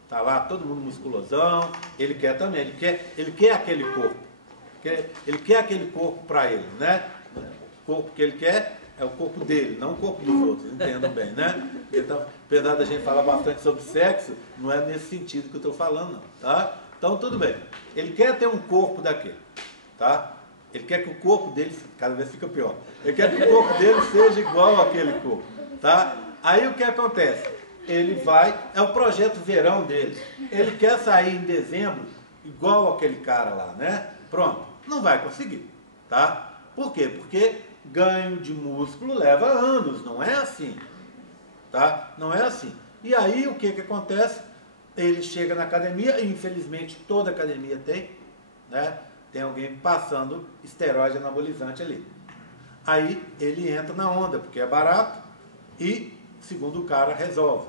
tá lá todo mundo musculosão, ele quer também, ele quer aquele corpo. Ele quer aquele corpo para ele, né? O corpo que ele quer é o corpo dele, não o corpo dos outros, entendam bem, né? Então, apesar da gente falar bastante sobre sexo, não é nesse sentido que eu estou falando, não, tá? Então, tudo bem. Ele quer ter um corpo daquele, tá? Ele quer que o corpo dele, cada vez fica pior, ele quer que o corpo dele seja igual àquele corpo, tá? Aí o que acontece? Ele vai, é o projeto verão dele, ele quer sair em dezembro igual aquele cara lá, né? Pronto, não vai conseguir, tá? Por quê? Porque ganho de músculo leva anos, não é assim, tá? Não é assim. E aí o que acontece? Ele chega na academia, e infelizmente toda academia tem, né? Tem alguém passando esteroide anabolizante ali. Aí ele entra na onda, porque é barato e, segundo o cara, resolve.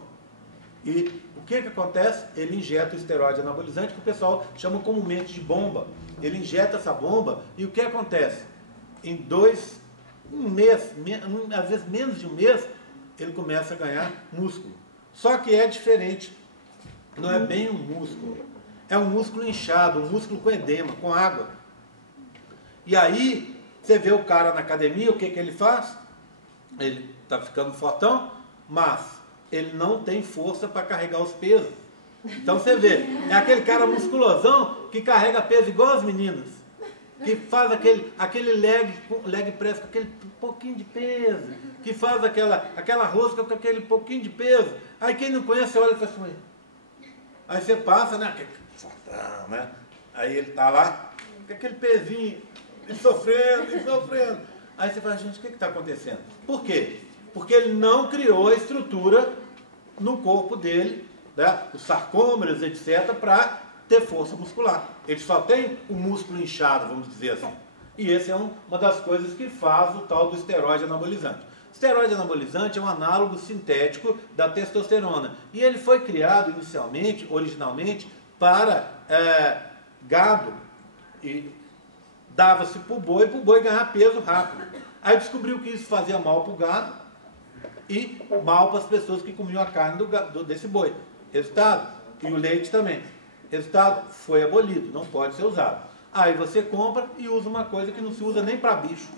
E o que acontece? Ele injeta o esteroide anabolizante, que o pessoal chama comumente de bomba. Ele injeta essa bomba e o que acontece? Em um mês, às vezes menos de um mês, ele começa a ganhar músculo. Só que é diferente. Não é bem um músculo. É um músculo inchado, um músculo com edema, com água. E aí, você vê o cara na academia, o que ele faz? Ele está ficando fortão, mas ele não tem força para carregar os pesos. Então você vê, é aquele cara musculosão que carrega peso igual as meninas. Que faz aquele leg press com aquele pouquinho de peso. Que faz aquela rosca com aquele pouquinho de peso. Aí quem não conhece, olha e fala assim... Aí você passa, né? Aí ele tá lá, com aquele pezinho, e sofrendo. Aí você fala, gente, o que está acontecendo? Por quê? Porque ele não criou a estrutura no corpo dele, né? Os sarcômeros, etc., para ter força muscular. Ele só tem o músculo inchado, vamos dizer assim. E essa é uma das coisas que faz o tal do esteroide anabolizante. O esteroide anabolizante é um análogo sintético da testosterona. E ele foi criado originalmente, para gado. E dava-se para o boi ganhar peso rápido. Aí descobriu que isso fazia mal para o gado e mal para as pessoas que comiam a carne desse boi. Resultado? E o leite também. Resultado? Foi abolido, não pode ser usado. Aí você compra e usa uma coisa que não se usa nem para bicho.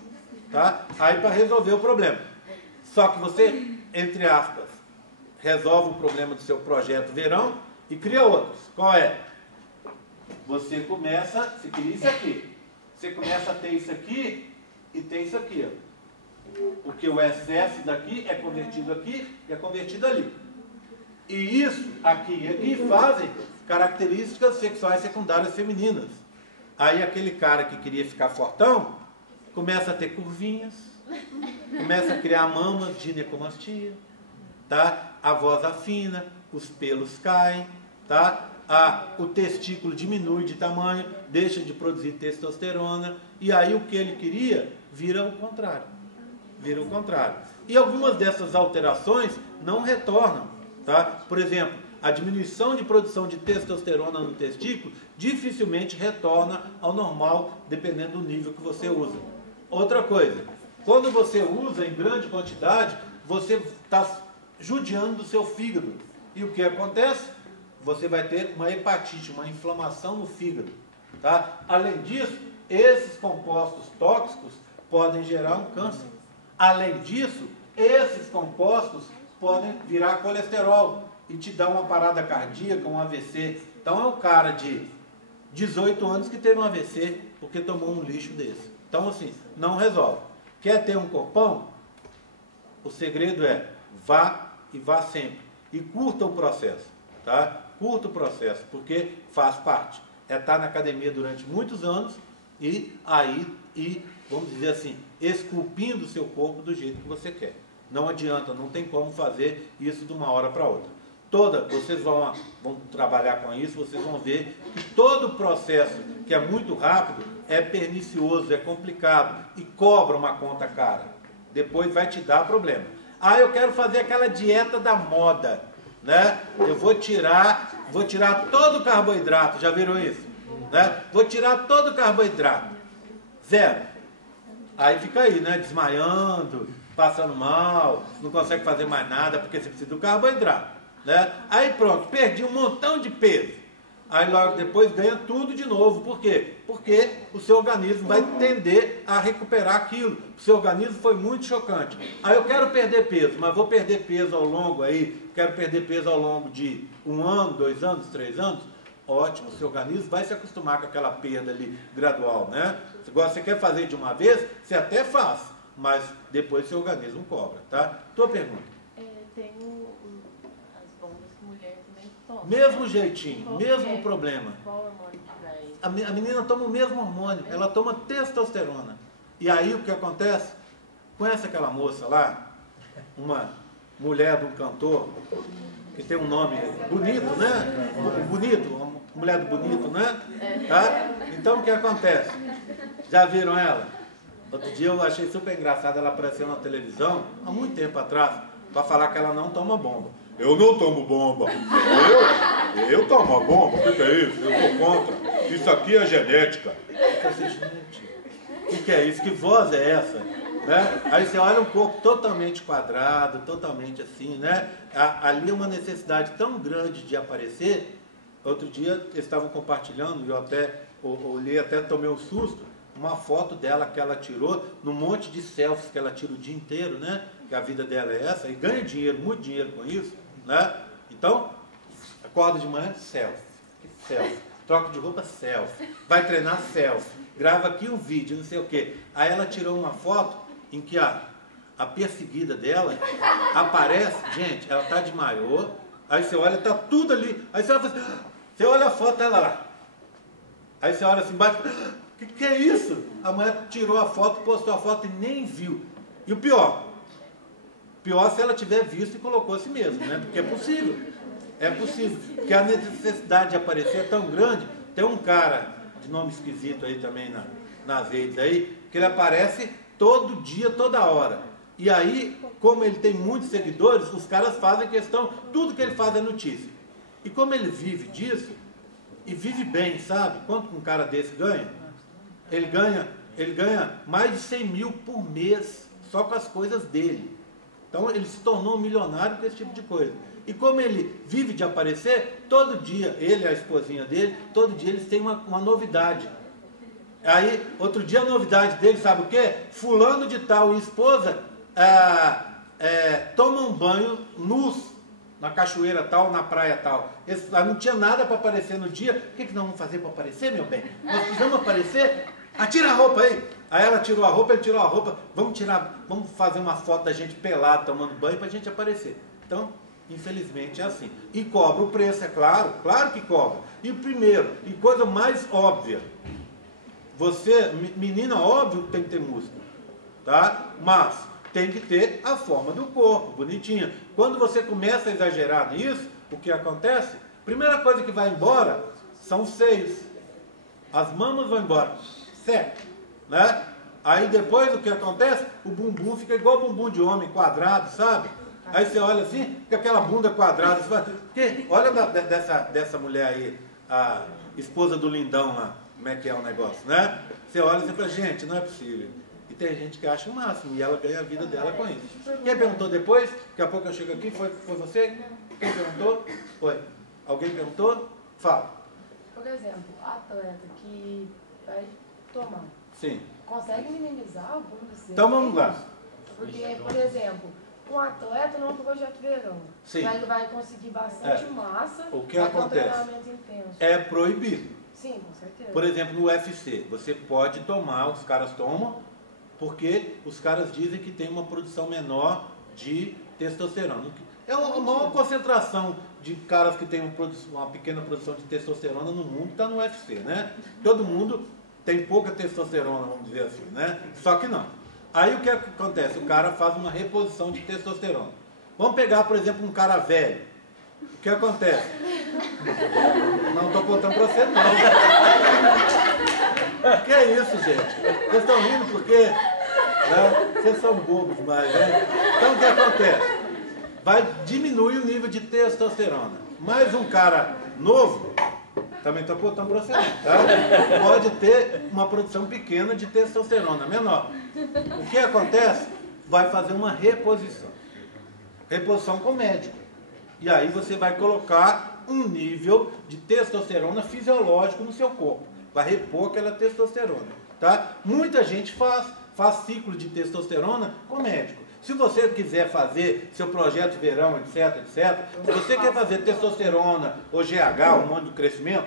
Tá? Aí para resolver o problema. Só que você, entre aspas, resolve o problema do seu projeto verão e cria outros. Qual é? Você queria isso aqui. Você começa a ter isso aqui e tem isso aqui. Ó. Porque o excesso daqui é convertido aqui e é convertido ali. E isso aqui e aqui fazem características sexuais secundárias femininas. Aí aquele cara que queria ficar fortão, começa a ter curvinhas, começa a criar mamas, ginecomastia, tá? A voz afina, os pelos caem, tá? O testículo diminui de tamanho, deixa de produzir testosterona, e aí o que ele queria vira o contrário. Vira o contrário. E algumas dessas alterações não retornam, tá? Por exemplo, a diminuição de produção de testosterona no testículo dificilmente retorna ao normal, dependendo do nível que você usa. Outra coisa, quando você usa em grande quantidade, você está judiando do seu fígado. E o que acontece? você vai ter uma hepatite, uma inflamação no fígado. Tá? Além disso, esses compostos tóxicos podem gerar um câncer. Além disso, esses compostos podem virar colesterol e te dar uma parada cardíaca, um AVC. Então é um cara de 18 anos que teve um AVC porque tomou um lixo desse. Então assim, não resolve. Quer ter um corpão? O segredo é vá e vá sempre. E curta o processo, tá? Curta o processo, porque faz parte. É estar na academia durante muitos anos e vamos dizer assim, esculpindo o seu corpo do jeito que você quer. Não adianta, não tem como fazer isso de uma hora para outra. Vocês vão trabalhar com isso, vocês vão ver que todo o processo que é muito rápido é pernicioso, é complicado e cobra uma conta cara. Depois vai te dar problema. Ah, eu quero fazer aquela dieta da moda, né? Eu vou tirar todo o carboidrato, já viram isso? Né? Vou tirar todo o carboidrato. Zero. Aí fica aí, né? Desmaiando, passando mal, não consegue fazer mais nada porque você precisa do carboidrato. Né? Aí pronto, perdi um montão de peso. Aí logo depois ganha tudo de novo. Por quê? Porque o seu organismo vai tender a recuperar aquilo. O seu organismo foi muito chocante. Aí eu quero perder peso, mas vou perder peso ao longo aí, quero perder peso ao longo de 1 ano, 2 anos, 3 anos. Ótimo, o seu organismo vai se acostumar com aquela perda ali gradual, né? Você quer fazer de uma vez, você até faz, mas depois seu organismo cobra, tá? Tua pergunta. Tem as bombas que mulher também toma. Mesmo jeitinho, mesmo problema. Qual hormônio que vai? A menina toma o mesmo hormônio, ela toma testosterona. E aí o que acontece? Conhece aquela moça lá? Uma mulher de um cantor, que tem um nome bonito, né? Bonito, uma mulher do bonito, né? Tá? Então o que acontece? Já viram ela? Outro dia eu achei super engraçado, ela apareceu na televisão, há muito tempo atrás, para falar que ela não toma bomba. Eu não tomo bomba. Eu tomo a bomba? O que é isso? Eu sou contra. Isso aqui é genética. Eu falei, gente, o que é isso? Que voz é essa? Né? Aí você olha um corpo totalmente quadrado, totalmente assim, né? Ali é uma necessidade tão grande de aparecer. Outro dia eles estavam compartilhando, eu até olhei, até tomei um susto, uma foto dela que ela tirou num monte de selfies que ela tira o dia inteiro, né? Que a vida dela é essa, e ganha dinheiro, muito dinheiro com isso, né? Então, acorda de manhã, selfie, troca de roupa, selfie, vai treinar, selfie, grava aqui um vídeo, não sei o quê. Aí ela tirou uma foto em que a perseguida dela aparece, gente, ela tá de maiô, aí você olha, tá tudo ali, aí você olha a foto dela lá, aí você olha assim embaixo, que é isso? A mulher tirou a foto, postou a foto e nem viu. E o pior se ela tiver visto e colocou a si mesmo, né? Porque é possível, porque a necessidade de aparecer é tão grande. Tem um cara de nome esquisito aí também nas redes aí, que ele aparece todo dia, toda hora. E aí, como ele tem muitos seguidores, os caras fazem questão, tudo que ele faz é notícia. E como ele vive disso, e vive bem, sabe? Quanto um cara desse ganha? Ele ganha mais de 100 mil por mês, só com as coisas dele. Então ele se tornou um milionário com esse tipo de coisa. E como ele vive de aparecer, todo dia, ele e a esposinha dele, todo dia eles têm uma novidade. Aí, outro dia a novidade dele, sabe o quê? Fulano de tal e esposa tomam um banho nus, na cachoeira tal, na praia tal. Não tinha nada para aparecer no dia. O que nós vamos fazer para aparecer, meu bem? Nós precisamos aparecer? Tira a roupa aí. Aí ela tirou a roupa, ele tirou a roupa. Vamos fazer uma foto da gente pelado, tomando banho, para a gente aparecer. Então, infelizmente é assim. E cobra o preço, é claro que cobra. E primeiro, e coisa mais óbvia, você, menina, óbvio que tem que ter músculo, tá? Mas tem que ter a forma do corpo, bonitinha. Quando você começa a exagerar nisso, o que acontece? Primeira coisa que vai embora são os seios. As mamas vão embora, certo? Né? Aí depois o que acontece? O bumbum fica igual o bumbum de homem, quadrado, sabe? Aí você olha assim, fica aquela bunda quadrada. Você fala, olha dessa mulher aí, a esposa do lindão lá, como é que é o negócio, né? Você olha e fala, gente, não é possível. E tem gente que acha o máximo, e ela ganha a vida dela com isso. Quem perguntou depois? Daqui a pouco eu chego aqui, foi você? Quem perguntou? Foi. Alguém perguntou? Fala. Por exemplo, atleta que vai tomar, Sim. consegue minimizar algum desses Então vamos lá. Porque, por exemplo, um atleta não é um projeto verão. Sim. Mas ele vai conseguir bastante massa. O que vai ter um acontece? treinamento intenso. É proibido. Sim, com certeza. Por exemplo, no UFC, você pode tomar, os caras tomam, porque os caras dizem que tem uma produção menor de testosterona. É uma maior concentração de caras que têm uma pequena produção de testosterona no mundo, está no UFC, né? Todo mundo tem pouca testosterona, vamos dizer assim, né? Só que não. Aí o que acontece? O cara faz uma reposição de testosterona. Vamos pegar, por exemplo, um cara velho. O que acontece? Não estou contando para você, não. Que é isso, gente? Vocês estão rindo porque vocês são bobos demais, né? Então o que acontece? Vai diminuir o nível de testosterona. Mas um cara novo, também estou contando para você, tá? Pode ter uma produção pequena de testosterona, menor. O que acontece? Vai fazer uma reposição. Reposição com o médico. E aí você vai colocar um nível de testosterona fisiológico no seu corpo. Vai repor aquela testosterona, tá? Muita gente faz ciclo de testosterona com médico. Se você quiser fazer seu projeto verão, etc, etc, se você quer fazer testosterona ou GH, hormônio do crescimento,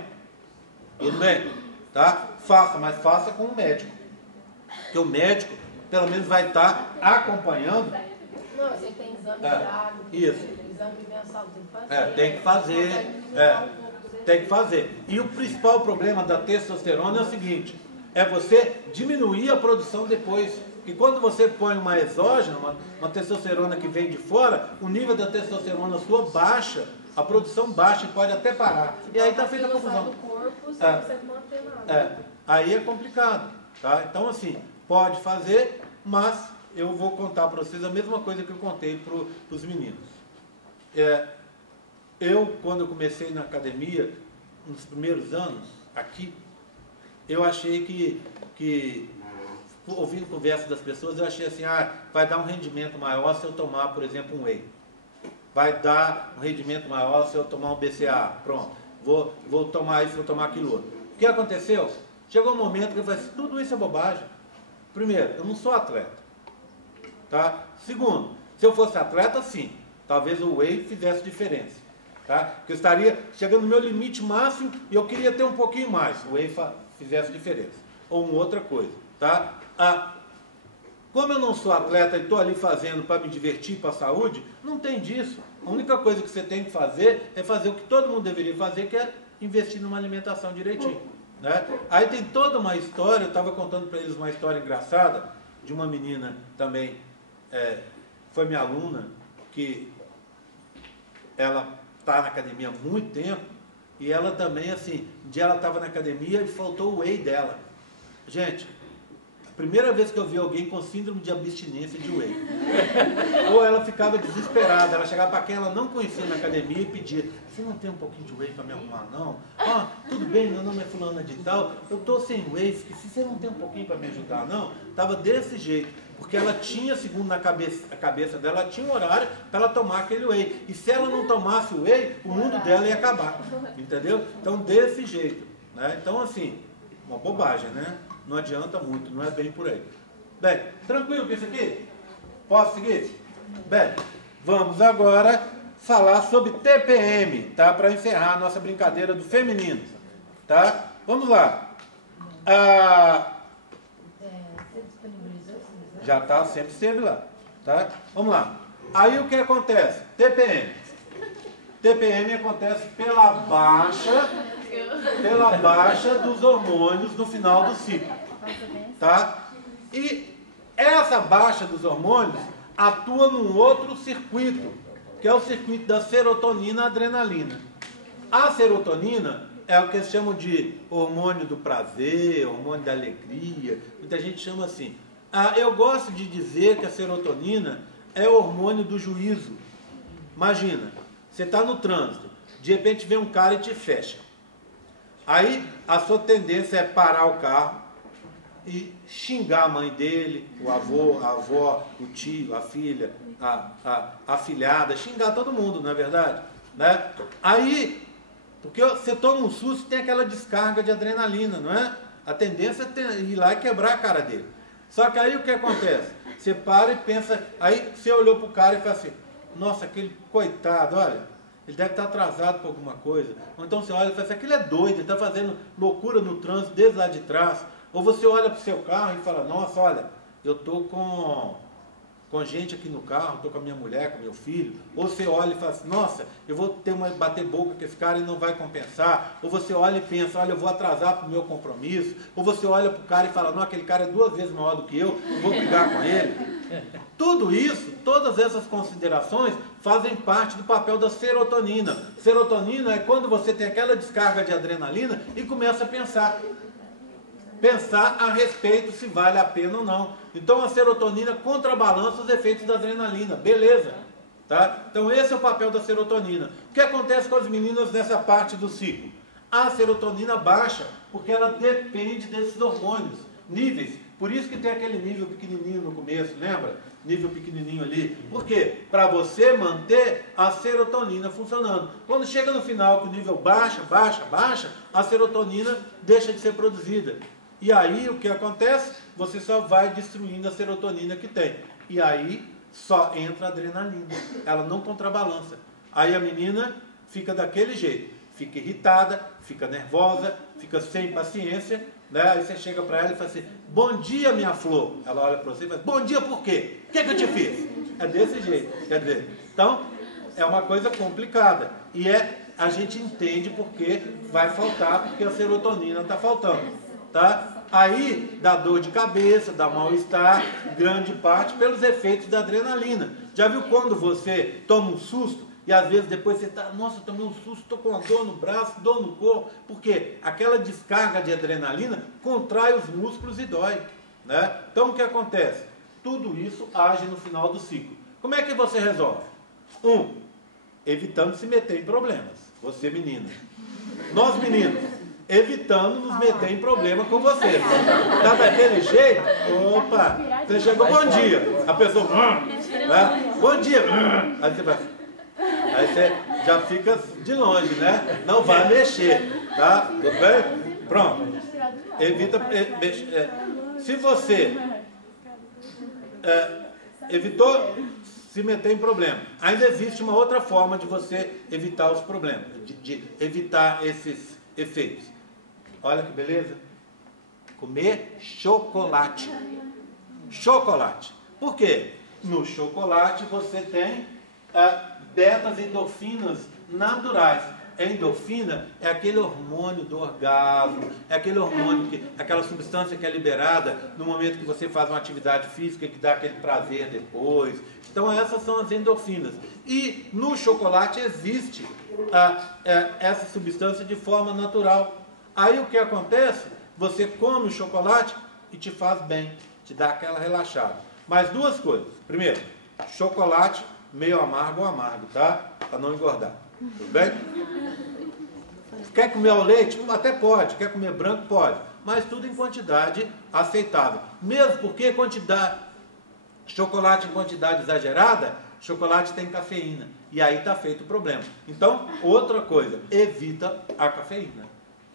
tudo bem, tá? Faça, mas faça com o médico. Porque o médico, pelo menos, vai estar acompanhando. Não, você tem exame diário, Isso. exame mensal, tem que fazer. Tem que fazer. Tem que fazer. E o principal problema da testosterona é o seguinte, é você diminuir a produção depois. E quando você põe uma exógena, uma testosterona que vem de fora, o nível da testosterona sua baixa, a produção baixa e pode até parar. E aí está feita a confusão. Do corpo, você não consegue manter nada. Aí é complicado. Tá? Então, assim, pode fazer, mas eu vou contar para vocês a mesma coisa que eu contei para os meninos. Quando eu comecei na academia, nos primeiros anos, aqui, eu achei que ouvindo conversa das pessoas, eu achei assim, vai dar um rendimento maior se eu tomar, por exemplo, um whey. Vai dar um rendimento maior se eu tomar um BCA. Pronto, vou tomar isso, vou tomar aquilo outro. O que aconteceu? Chegou um momento que eu falei assim, tudo isso é bobagem. Primeiro, eu não sou atleta. Tá? Segundo, se eu fosse atleta, sim, talvez o whey fizesse diferença. Tá? Porque eu estaria chegando no meu limite máximo e eu queria ter um pouquinho mais. O whey fizesse diferença. Ou uma outra coisa. Tá? Como eu não sou atleta e estou ali fazendo para me divertir, para a saúde, não tem disso. A única coisa que você tem que fazer é fazer o que todo mundo deveria fazer, que é investir numa alimentação direitinho. Né? Aí tem toda uma história, eu estava contando para eles uma história engraçada, de uma menina também, foi minha aluna, que ela está na academia há muito tempo, e ela também, assim, um dia ela estava na academia e faltou o whey dela. Gente, primeira vez que eu vi alguém com síndrome de abstinência de whey. Ou ela ficava desesperada, ela chegava para quem ela não conhecia na academia e pedia, você não tem um pouquinho de whey para me arrumar, não? Tudo bem, meu nome é fulana de tal, eu estou sem whey, esqueci, você não tem um pouquinho para me ajudar, não? Estava desse jeito, porque ela tinha, segundo a cabeça dela, ela tinha um horário para ela tomar aquele whey. E se ela não tomasse o whey, o mundo dela ia acabar, entendeu? Então, desse jeito, né? Então, assim, uma bobagem, né? Não adianta muito, não é bem por aí. Bem, tranquilo com isso aqui? Posso seguir? Bem, vamos agora falar sobre TPM, tá? Para encerrar a nossa brincadeira do feminino, tá? Vamos lá. Você disponibilizou? Já está, sempre esteve lá, tá? Vamos lá. Aí o que acontece? TPM. TPM acontece pela baixa dos hormônios no final do ciclo, tá? E essa baixa dos hormônios atua num outro circuito, que é o circuito da serotonina e adrenalina. A serotonina é o que eles chamam de hormônio do prazer, hormônio da alegria, muita gente chama assim. Eu gosto de dizer que a serotonina é o hormônio do juízo. Imagina, você está no trânsito, de repente vem um cara e te fecha. Aí a sua tendência é parar o carro e xingar a mãe dele, o avô, a avó, o tio, a filha, a afilhada, xingar todo mundo, não é verdade? Né? Aí Porque você toma um susto e tem aquela descarga de adrenalina, não é? A tendência é ir lá e quebrar a cara dele. Só que aí o que acontece? Você para e pensa, aí você olhou para o cara e fala assim, nossa, aquele coitado, olha, ele deve estar atrasado por alguma coisa. Ou então você olha e fala assim, aquele é doido, ele está fazendo loucura no trânsito desde lá de trás. Ou você olha para o seu carro e fala, nossa, olha, eu estou com gente aqui no carro, estou com a minha mulher, com meu filho. Ou você olha e fala assim, nossa, eu vou bater boca com esse cara e não vai compensar. Ou você olha e pensa, olha, eu vou atrasar para o meu compromisso. Ou você olha para o cara e fala, não, aquele cara é 2 vezes maior do que eu vou brigar com ele. Tudo isso, todas essas considerações fazem parte do papel da serotonina. Serotonina é quando você tem aquela descarga de adrenalina e começa a pensar a respeito se vale a pena ou não. Então a serotonina contrabalança os efeitos da adrenalina, beleza? Tá? Então esse é o papel da serotonina. O que acontece com as meninas nessa parte do ciclo? A serotonina baixa, porque ela depende desses hormônios, níveis. Por isso que tem aquele nível pequenininho no começo, lembra? Nível pequenininho ali. Por quê? Para você manter a serotonina funcionando. Quando chega no final que o nível baixa, a serotonina deixa de ser produzida. E aí o que acontece? Você só vai destruindo a serotonina que tem. E aí só entra a adrenalina. Ela não contrabalança. Aí a menina fica daquele jeito. Fica irritada, fica nervosa, fica sem paciência. Né? Aí você chega para ela e fala assim, bom dia, minha flor. Ela olha para você e fala, bom dia por quê? O que eu te fiz? É desse jeito. Quer dizer, então é uma coisa complicada. E a gente entende porque vai faltar, porque a serotonina está faltando. Tá? Aí dá dor de cabeça, dá mal-estar, grande parte pelos efeitos da adrenalina. Já viu quando você toma um susto e às vezes depois você está, nossa, tomei um susto, estou com uma dor no braço, dor no corpo, porque aquela descarga de adrenalina contrai os músculos e dói. Né? Então o que acontece? Tudo isso age no final do ciclo. Como é que você resolve? Evitando se meter em problemas. Você menina. Nós meninos. Evitando nos meter em problema com você. Tá daquele jeito? Opa! Você chegou, bom dia. A pessoa, né? Bom dia. Aí você já fica de longe, né? Não vai mexer, tá? Tudo bem? Pronto. Evita mexer. Se você evitou se meter em problema, ainda existe uma outra forma de você evitar os problemas, de evitar esses efeitos. Olha que beleza. Comer chocolate. Chocolate. Por quê? No chocolate você tem betas endorfinas naturais. A endorfina é aquele hormônio do orgasmo, é aquele hormônio, aquela substância que é liberada no momento que você faz uma atividade física que dá aquele prazer depois. Então essas são as endorfinas. E no chocolate existe essa substância de forma natural. Aí o que acontece? Você come o chocolate e te faz bem, te dá aquela relaxada. Mas 2 coisas. Primeiro, chocolate meio amargo ou amargo, tá? Para não engordar. Tudo bem? Quer comer ao leite? Até pode. Quer comer branco? Pode. Mas tudo em quantidade aceitável. Mesmo porque chocolate em quantidade exagerada, chocolate tem cafeína. E aí está feito o problema. Então, outra coisa, evita a cafeína.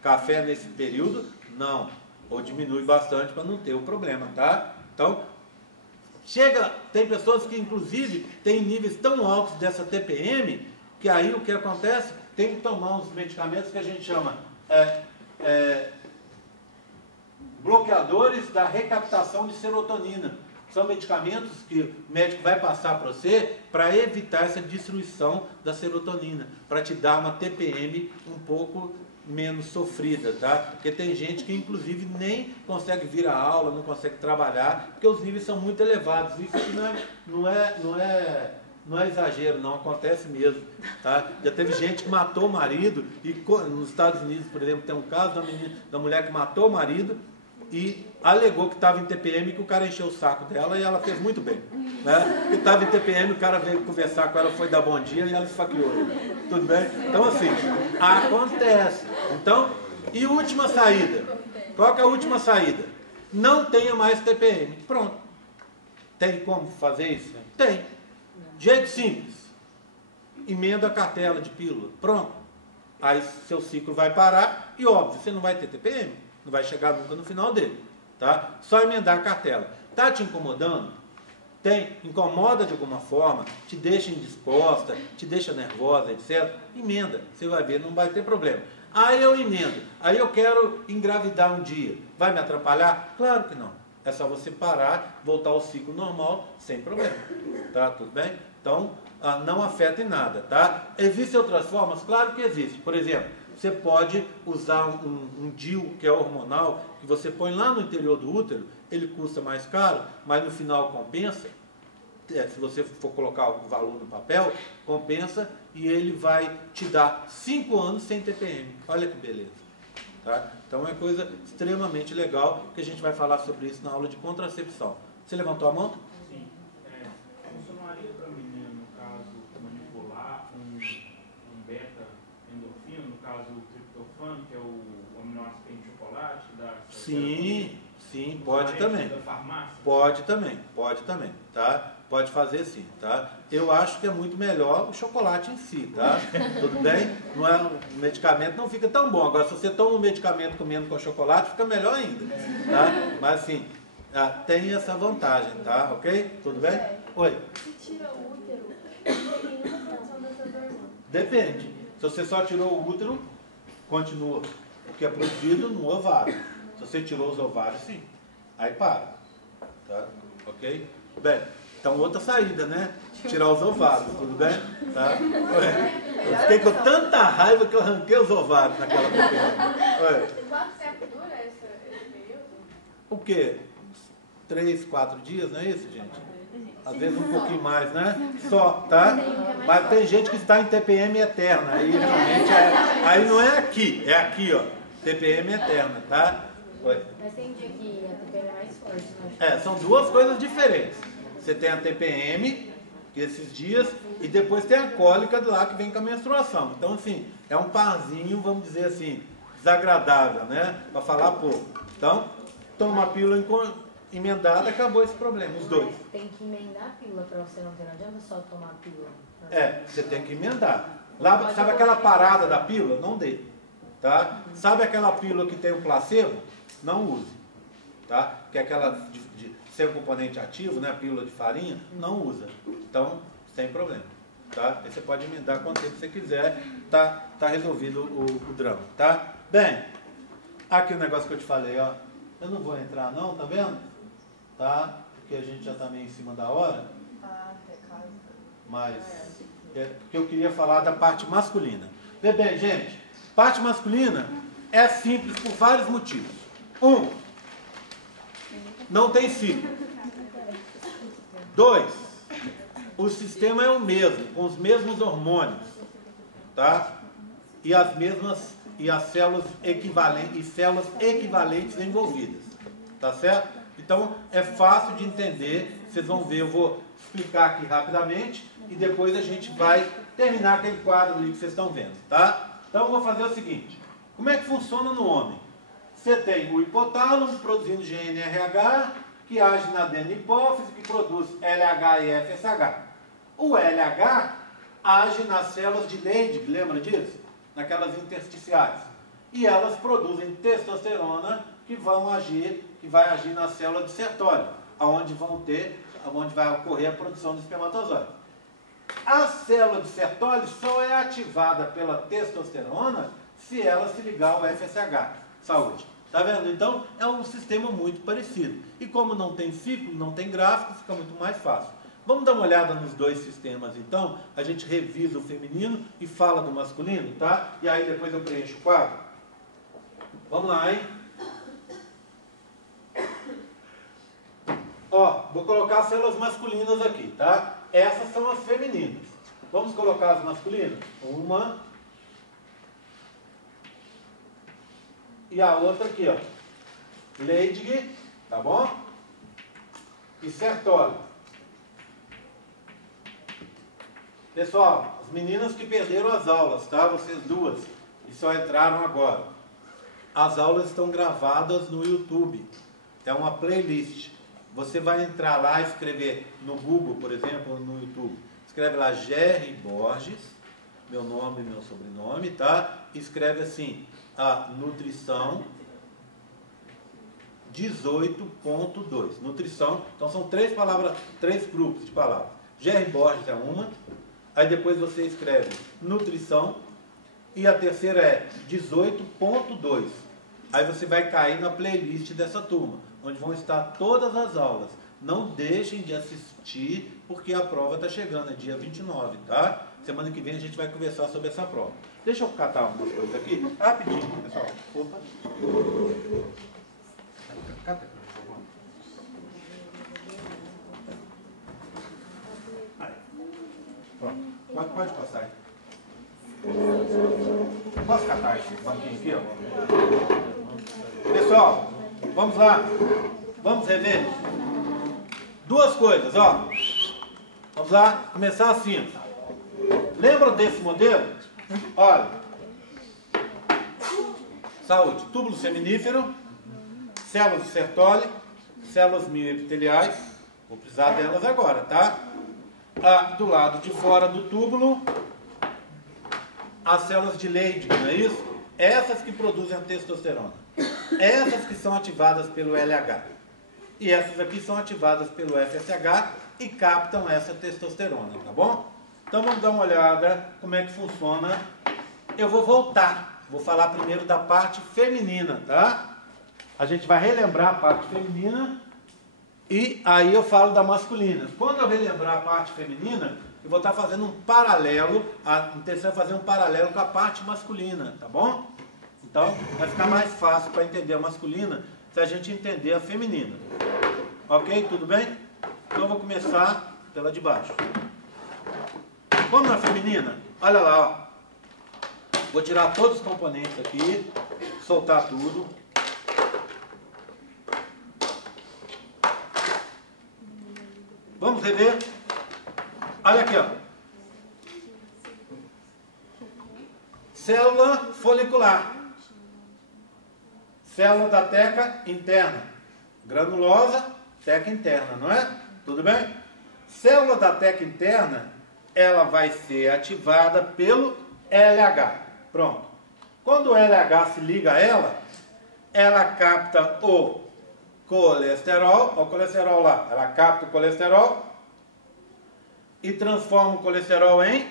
Café nesse período, não. Ou diminui bastante para não ter o problema, tá? Então, tem pessoas que inclusive têm níveis tão altos dessa TPM, que aí o que acontece? Tem que tomar uns medicamentos que a gente chama bloqueadores da recaptação de serotonina. São medicamentos que o médico vai passar para você para evitar essa destruição da serotonina, para te dar uma TPM um pouco menos sofrida, tá? Porque tem gente que inclusive nem consegue vir à aula, não consegue trabalhar, porque os níveis são muito elevados. Isso aqui não é exagero, não, acontece mesmo, tá? Já teve gente que matou o marido, e nos Estados Unidos, por exemplo, tem um caso da mulher que matou o marido e alegou que estava em TPM e que o cara encheu o saco dela e ela fez muito bem, né? Porque estava em TPM, o cara veio conversar com ela, foi dar bom dia e ela esfaqueou ele. Tudo bem? Então assim, acontece. Então, e última saída? Qual que é a última saída? Não tenha mais TPM. Pronto. Tem como fazer isso? Tem. Jeito simples. Emenda a cartela de pílula. Pronto. aí seu ciclo vai parar e, óbvio, você não vai ter TPM, não vai chegar nunca no final dele, tá? Só emendar a cartela. Tá te incomodando? Incomoda de alguma forma, te deixa indisposta, te deixa nervosa, etc. Emenda, você vai ver, não vai ter problema. Aí eu emendo, aí eu quero engravidar um dia, vai me atrapalhar? Claro que não. É só você parar, voltar ao ciclo normal, sem problema. Tá? Tudo bem? Então, não afeta em nada, tá? Existem outras formas? Claro que existe. Por exemplo, você pode usar um DIU, que é hormonal, que você põe lá no interior do útero, ele custa mais caro, mas no final compensa. Se você for colocar o valor no papel, compensa e ele vai te dar 5 anos sem TPM. Olha que beleza. Tá? Então é uma coisa extremamente legal, que a gente vai falar sobre isso na aula de contracepção. Você levantou a mão? Sim. Funcionaria para mim, né, no caso, manipular um beta-endorfina, no caso o triptofano, que é o aminoácido que tem em chocolate? Sim, pode também. Da farmácia? Pode também, tá? Pode fazer sim, tá? Eu acho que é muito melhor o chocolate em si, tá? Tudo bem? Não é, o medicamento não fica tão bom. Agora, se você toma um medicamento comendo com chocolate, fica melhor ainda, tá? Mas assim, tem essa vantagem, tá? Ok? Tudo bem? Oi? Se tira o útero, não tem nenhuma produção dessas hormônios. Depende. Se você só tirou o útero, continua o que é produzido no ovário. Se você tirou os ovários, sim. Aí para. Tá? Ok? Bem, então outra saída, né? Tirar os ovários, tudo bem? Tá? Eu fiquei com tanta raiva que eu arranquei os ovários naquela primeira. Quanto tempo dura esse período? O quê? 3, 4 dias, não é isso, gente? Às vezes um pouquinho mais, né? Só, tá? Mas tem gente que está em TPM eterna. Aí realmente aí não é aqui, é aqui, ó. TPM eterna, tá? Oi. Mas tem dia que a TPM é mais forte, né? São duas coisas diferentes. Você tem a TPM, que esses dias, e depois tem a cólica lá que vem com a menstruação. Então, assim, é um parzinho, vamos dizer assim, desagradável, né? Para falar pouco. Então, toma uma pílula emendada, acabou esse problema, os dois. Tem que emendar a pílula para você não ter, não adianta só tomar a pílula. Você tem que emendar. Lá, sabe aquela parada da pílula? Não dê. Tá? Sabe aquela pílula que tem o placebo? Não use. Tá? Que é aquela de sem o componente ativo, né? A pílula de farinha, não usa. Então, sem problema. Tá? Aí você pode emendar quanto tempo você quiser, tá resolvido o drama. Tá? Bem, aqui o negócio que eu te falei, ó. Eu não vou entrar não, tá vendo? Tá? Porque a gente já tá meio em cima da hora. Mas porque eu queria falar da parte masculina. Vê bem, gente, parte masculina é simples por vários motivos. Não tem ciclo. 2, o sistema é o mesmo, com os mesmos hormônios, tá? E as células equivalentes envolvidas, tá certo? Então é fácil de entender, vocês vão ver, eu vou explicar aqui rapidamente e depois a gente vai terminar aquele quadro ali que vocês estão vendo, tá? Então eu vou fazer o seguinte, como é que funciona no homem? Você tem o hipotálamo produzindo GNRH, que age na adenopófise, que produz LH e FSH. O LH age nas células de Leydig, lembra disso? Naquelas intersticiais. E elas produzem testosterona que vai agir na célula de Sertoli, onde vai ocorrer a produção de espermatozoide. A célula de Sertoli só é ativada pela testosterona se ela se ligar ao FSH. Saúde. Tá vendo? Então, é um sistema muito parecido. E como não tem ciclo, não tem gráfico, fica muito mais fácil. Vamos dar uma olhada nos dois sistemas, então. A gente revisa o feminino e fala do masculino, tá? E aí depois eu preencho o quadro. Vamos lá, hein? Ó, vou colocar as células masculinas aqui, tá? Essas são as femininas. Vamos colocar as masculinas? Uma. E a outra aqui, ó. Leydig, tá bom? E Sertoli. Pessoal, as meninas que perderam as aulas, tá? Vocês duas, e só entraram agora. As aulas estão gravadas no YouTube. É uma playlist. Você vai entrar lá e escrever no Google, por exemplo, ou no YouTube. Escreve lá Gerry Borges, meu nome e meu sobrenome, tá? escreve assim, a nutrição 18.2. Nutrição, então são três palavras, três grupos de palavras. G.R. Borges é uma, aí depois você escreve nutrição, e a terceira é 18.2. Aí você vai cair na playlist dessa turma, onde vão estar todas as aulas. Não deixem de assistir, porque a prova está chegando, é dia 29, tá? Semana que vem a gente vai conversar sobre essa prova. Deixa eu catar umas coisas aqui, rapidinho, pessoal. Opa. Cata, por favor. Aí. Pronto. Pode passar aí. Posso catar esse banquinho aqui, ó? Pessoal, vamos lá. Vamos rever. Duas coisas, ó. Vamos lá, começar assim. Lembra desse modelo? Olha. Saúde. Túbulo seminífero, células de Sertoli, células mioepiteliais. Vou precisar delas agora, tá? Do lado de fora do túbulo, as células de Leydig, não é isso? Essas que produzem a testosterona. Essas que são ativadas pelo LH. E essas aqui são ativadas pelo FSH e captam essa testosterona, tá bom? Então vamos dar uma olhada como é que funciona. Eu vou voltar. Vou falar primeiro da parte feminina, tá? A gente vai relembrar a parte feminina e aí eu falo da masculina. Quando eu relembrar a parte feminina, eu vou estar fazendo um paralelo, a intenção é fazer um paralelo com a parte masculina, tá bom? Então, vai ficar mais fácil para entender a masculina se a gente entender a feminina. Ok? Tudo bem? Então, eu vou começar pela de baixo. Vamos na feminina? Olha lá, ó. Vou tirar todos os componentes aqui, soltar tudo. Vamos rever? Olha aqui, ó. Célula folicular. Célula da teca interna. Granulosa, teca interna, não é? Tudo bem? Célula da teca interna, ela vai ser ativada pelo LH. Pronto. Quando o LH se liga a ela, ela capta o colesterol, ó, o colesterol lá, ela capta o colesterol e transforma o colesterol em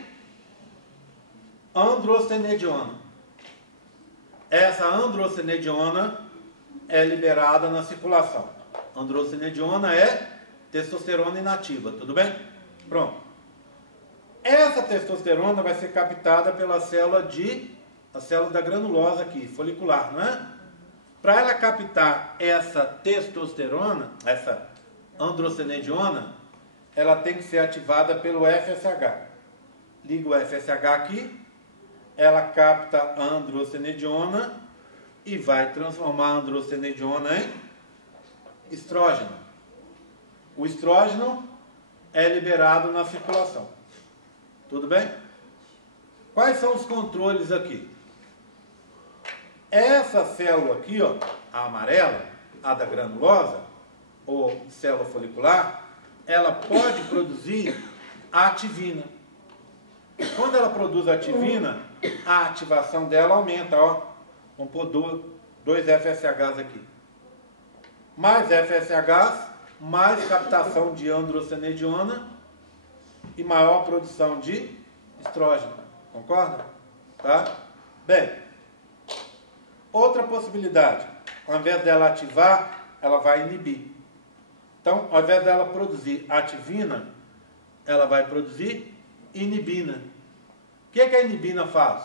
androstenediona. Essa androstenediona é liberada na circulação. Androstenediona é testosterona inativa, tudo bem? Pronto. Essa testosterona vai ser captada pela célula a célula da granulosa aqui, folicular, não é? Para ela captar essa testosterona, essa androstenediona, ela tem que ser ativada pelo FSH. Liga o FSH aqui, ela capta a androstenediona e vai transformar a androstenediona em estrógeno. O estrógeno é liberado na circulação. Tudo bem? Quais são os controles aqui? Essa célula aqui, ó, a amarela, a da granulosa, ou célula folicular, ela pode produzir a ativina. Quando ela produz a ativina, a ativação dela aumenta, ó. Vamos pôr dois FSHs aqui. Mais FSHs, mais captação de androstenediona e maior produção de estrógeno. Concorda? Tá? Bem, outra possibilidade. Ao invés dela ativar, ela vai inibir. Então, ao invés dela produzir ativina, ela vai produzir inibina. O que a inibina faz?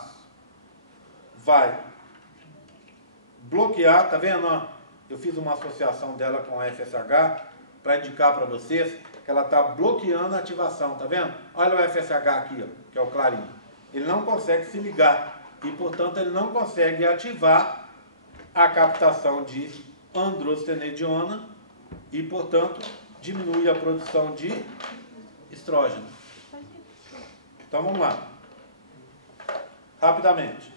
Vai bloquear, tá vendo? Ó? Eu fiz uma associação dela com a FSH para indicar para vocês que ela está bloqueando a ativação, tá vendo? Olha o FSH aqui, ó, que é o clarinho. Ele não consegue se ligar e, portanto, ele não consegue ativar a captação de androstenediona e, portanto, diminui a produção de estrógeno. Então, vamos lá. Rapidamente.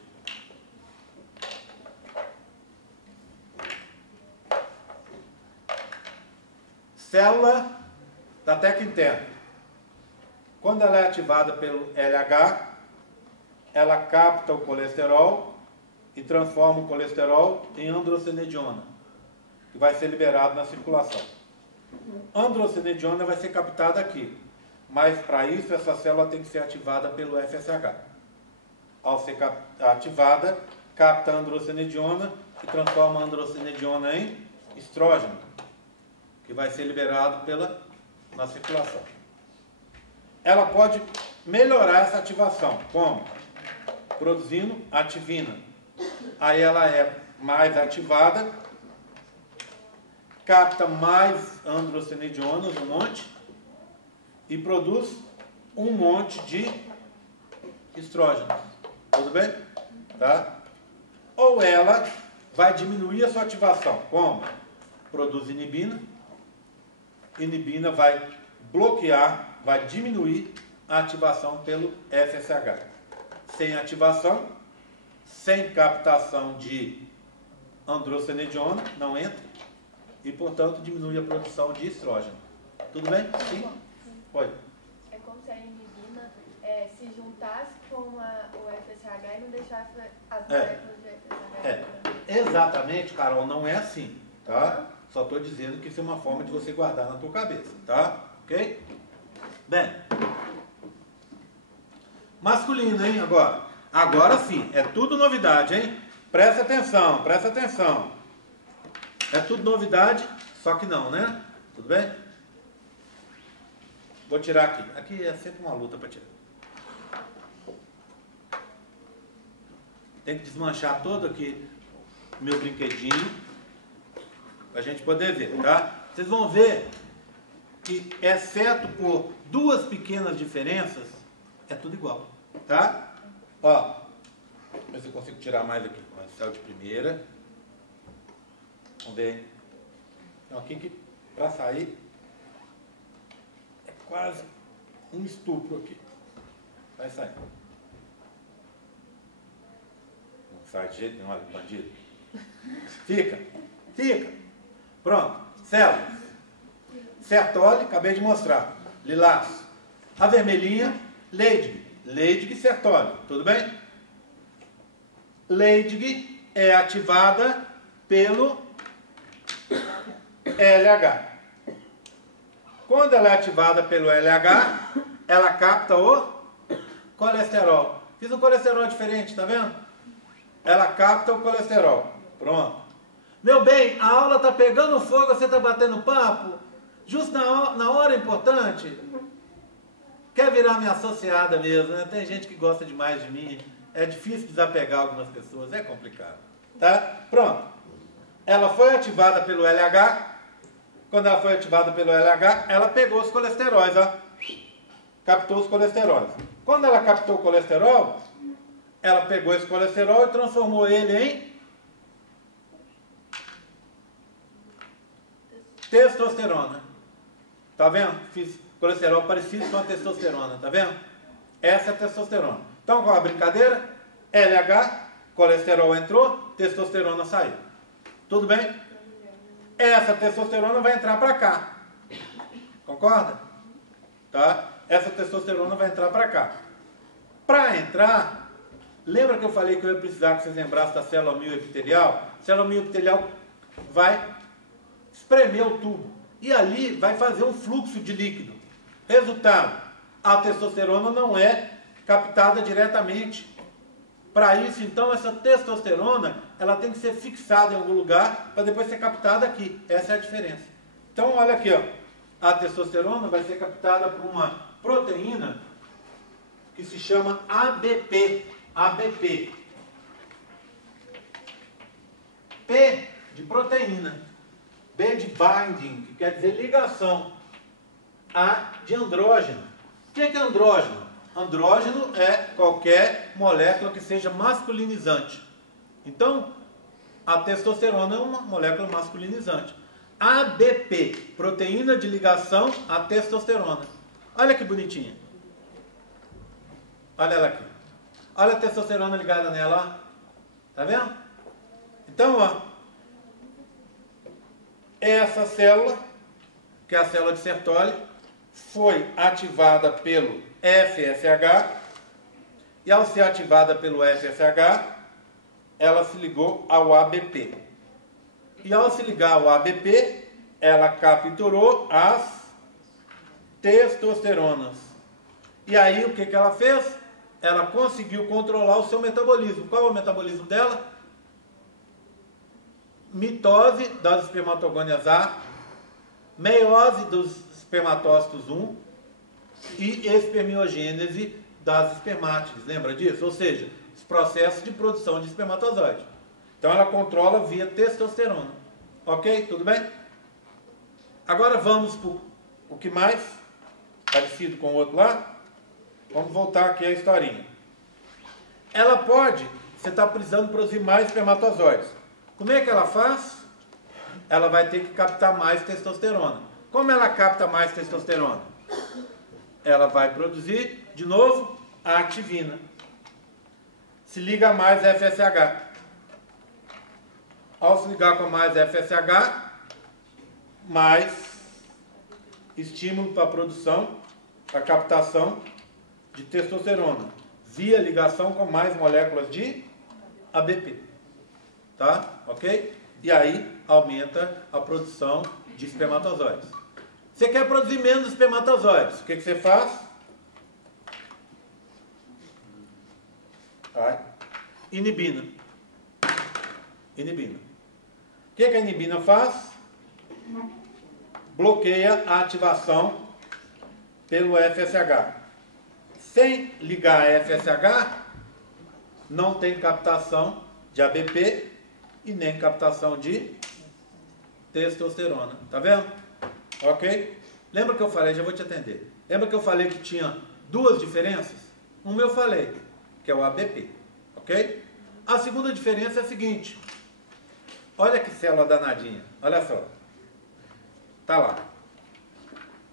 Célula da teca interna. Quando ela é ativada pelo LH, ela capta o colesterol e transforma o colesterol em androstenediona, que vai ser liberado na circulação. Androstenediona vai ser captada aqui, mas para isso essa célula tem que ser ativada pelo FSH. Ao ser ativada, capta a androstenediona e transforma a androstenediona em estrógeno, que vai ser liberado na circulação. Ela pode melhorar essa ativação, como? Produzindo ativina. Aí ela é mais ativada, capta mais androstenedionas, um monte, e produz um monte de estrógenos. Tudo bem? Tá? Ou ela vai diminuir a sua ativação, como? Produz inibina. Inibina vai bloquear, vai diminuir a ativação pelo FSH. Sem ativação, sem captação de androstenediona, não entra, e portanto diminui a produção de estrógeno. Tudo bem? Sim? Pode. É como se a inibina se juntasse com o FSH e não deixasse as moléculas de FSH. Exatamente, Carol, não é assim, tá? Só estou dizendo que isso é uma forma de você guardar na tua cabeça, tá? Ok? Bem. Masculino, hein, agora. Agora sim, é tudo novidade, hein? Presta atenção, presta atenção. É tudo novidade, só que não, né? Tudo bem? Vou tirar aqui. Aqui é sempre uma luta para tirar. Tem que desmanchar todo aqui meu brinquedinho para a gente poder ver, tá? Vocês vão ver que, exceto por duas pequenas diferenças, é tudo igual, tá? Ó, ver se eu consigo tirar mais aqui. Céu de primeira. Vamos ver. Então aqui que, para sair, é quase um estupro aqui. Vai sair. Não sai de jeito nenhum, olha, bandido. Fica. Pronto. Células. Sertoli, acabei de mostrar. Lilás. A vermelhinha, Leydig. Leydig e Sertoli. Tudo bem? Leydig é ativada pelo LH. Quando ela é ativada pelo LH, ela capta o colesterol. Fiz um colesterol diferente, tá vendo? Ela capta o colesterol. Pronto. Meu bem, a aula está pegando fogo, você está batendo papo? Justo na hora importante? Quer virar minha associada mesmo, né? Tem gente que gosta demais de mim. É difícil desapegar algumas pessoas, é complicado. Tá? Pronto. Ela foi ativada pelo LH. Quando ela foi ativada pelo LH, ela pegou os colesteróis, ó. Captou os colesteróis. Quando ela captou o colesterol, ela pegou esse colesterol e transformou ele em testosterona. Tá vendo? Fiz colesterol parecido com a testosterona, tá vendo? Essa é a testosterona. Então, qual a brincadeira? LH, colesterol entrou, testosterona saiu. Tudo bem? Essa testosterona vai entrar para cá. Concorda? Tá? Essa testosterona vai entrar para cá. Para entrar, lembra que eu falei que eu ia precisar que vocês lembrassem da célula mioepitelial? A célula mioepitelial vai espremer o tubo. E ali vai fazer um fluxo de líquido. Resultado, a testosterona não é captada diretamente. Para isso, então, essa testosterona, ela tem que ser fixada em algum lugar para depois ser captada aqui. Essa é a diferença. Então, olha aqui, ó. A testosterona vai ser captada por uma proteína que se chama ABP. ABP. P de proteína. B de binding, que quer dizer ligação. A de andrógeno. O que é andrógeno? Andrógeno é qualquer molécula que seja masculinizante. Então, a testosterona é uma molécula masculinizante. ABP, proteína de ligação à testosterona. Olha que bonitinha. Olha ela aqui. Olha a testosterona ligada nela. Tá vendo? Então, ó. Essa célula, que é a célula de Sertoli, foi ativada pelo FSH, e ao ser ativada pelo FSH, ela se ligou ao ABP. E ao se ligar ao ABP, ela capturou as testosteronas. E aí o que ela fez? Ela conseguiu controlar o seu metabolismo. Qual é o metabolismo dela? Mitose das espermatogônias A, meiose dos espermatócitos 1 e espermiogênese das espermátides. Lembra disso? Ou seja, os processos de produção de espermatozoide. Então ela controla via testosterona. Ok? Tudo bem? Agora vamos para o que mais? Parecido com o outro lá? Vamos voltar aqui à historinha. Ela pode, você está precisando produzir mais espermatozoides. Como é que ela faz? Ela vai ter que captar mais testosterona. Como ela capta mais testosterona? Ela vai produzir, de novo, a activina. Se liga a mais FSH. Ao se ligar com mais FSH, mais estímulo para a produção, para a captação de testosterona, via ligação com mais moléculas de ABP. Tá? Ok? E aí aumenta a produção de espermatozoides. Você quer produzir menos espermatozoides, o que você faz? Inibina. Inibina. O que a inibina faz? Bloqueia a ativação pelo FSH. Sem ligar a FSH, não tem captação de ABP e nem captação de testosterona. Tá vendo? Ok? Lembra que eu falei, já vou te atender. Lembra que eu falei que tinha duas diferenças? Uma eu falei, que é o ABP. Ok? A segunda diferença é a seguinte. Olha que célula danadinha. Olha só. Tá lá.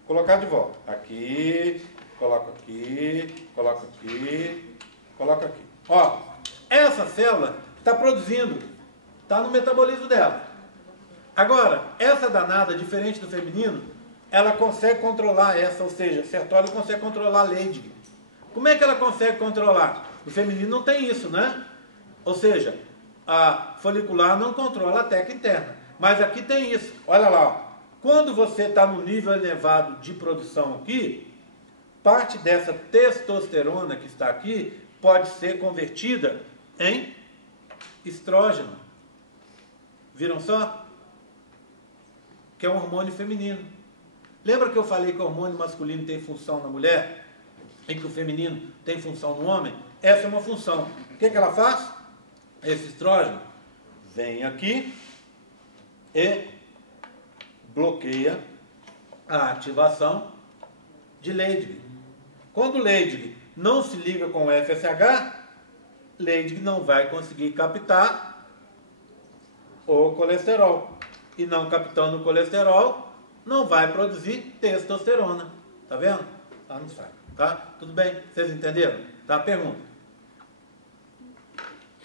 Colocar de volta. Aqui, coloco aqui, coloco aqui, coloco aqui. Ó, essa célula está produzindo, está no metabolismo dela. Agora, essa danada, diferente do feminino, ela consegue controlar essa, ou seja, a Sertoli consegue controlar a Leydig. Como é que ela consegue controlar? No feminino não tem isso, né? Ou seja, a folicular não controla a teca interna. Mas aqui tem isso. Olha lá, ó. Quando você está no nível elevado de produção aqui, parte dessa testosterona que está aqui pode ser convertida em estrógeno. Viram só? Que é um hormônio feminino. Lembra que eu falei que o hormônio masculino tem função na mulher e que o feminino tem função no homem? Essa é uma função. O que ela faz? Esse estrógeno vem aqui e bloqueia a ativação de Leydig. Quando Leydig não se liga com o FSH, Leydig não vai conseguir captar o colesterol. E não captando o colesterol, não vai produzir testosterona. Tá vendo? Tá, não sai. Tá? Tudo bem? Vocês entenderam? Tá? Pergunta.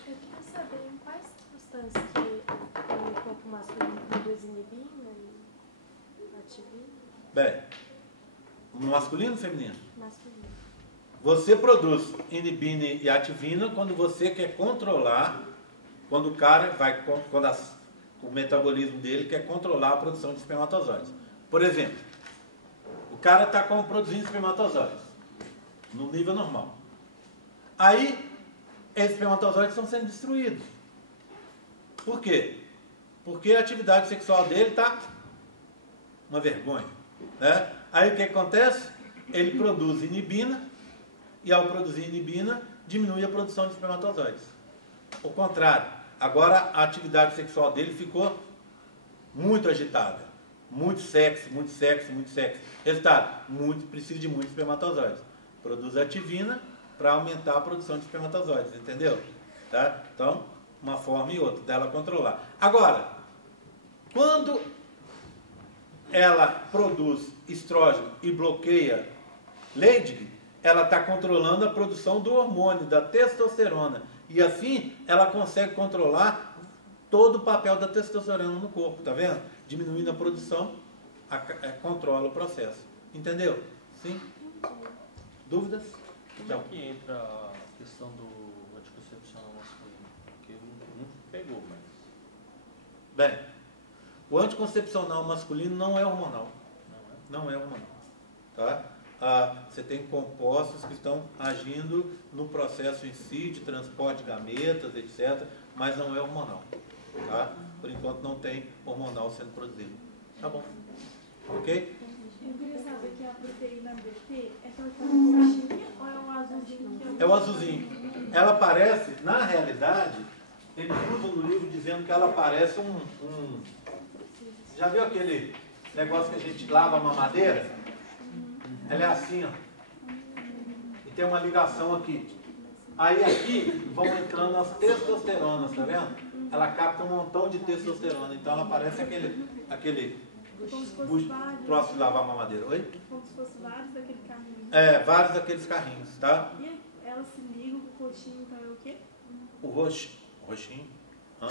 Eu queria saber em quais substâncias que o corpo masculino produz inibina e ativina? Bem, no masculino ou feminino? Masculino. Você produz inibina e ativina quando você quer controlar, quando o cara vai, o metabolismo dele quer controlar a produção de espermatozoides. Por exemplo, o cara está produzindo espermatozoides no nível normal. Aí, esses espermatozoides estão sendo destruídos. Por quê? Porque a atividade sexual dele está uma vergonha. Né? Aí o que acontece? Ele produz inibina e ao produzir inibina diminui a produção de espermatozoides. O contrário, agora a atividade sexual dele ficou muito agitada. Muito sexo, muito sexo, muito sexo. Resultado, precisa de muitos espermatozoides. Produz ativina para aumentar a produção de espermatozoides, entendeu? Tá? Então, uma forma e outra dela controlar. Agora, quando ela produz estrógeno e bloqueia Leydig, ela está controlando a produção do hormônio, da testosterona. E assim, ela consegue controlar todo o papel da testosterona no corpo, tá vendo? Diminuindo a produção, controla o processo. Entendeu? Sim? Dúvidas? Como é que entra a questão do anticoncepcional masculino? Porque Bem, o anticoncepcional masculino não é hormonal. Não é hormonal. Tá? Você tem compostos que estão agindo no processo em si, de transporte de gametas, etc., mas não é hormonal. Tá? Por enquanto não tem hormonal sendo produzido. Tá bom. Ok? Eu queria saber que a proteína BT é aquela que tá na coxinha ou é um azulzinho? É o azulzinho. Ela parece, na realidade, eles usam no livro dizendo que ela parece já viu aquele negócio que a gente lava a mamadeira? Ela é assim, ó. E tem uma ligação aqui. Aí aqui vão entrando as testosteronas, tá vendo? Ela capta um montão de testosterona. Então ela parece aquele Como se fosse vários. troço de lavar a mamadeira. Oi? Como se fosse vários daquele carrinho. É, vários daqueles carrinhos, tá? E ela se liga com o coxinho, então é o quê? O roxinho. Hã?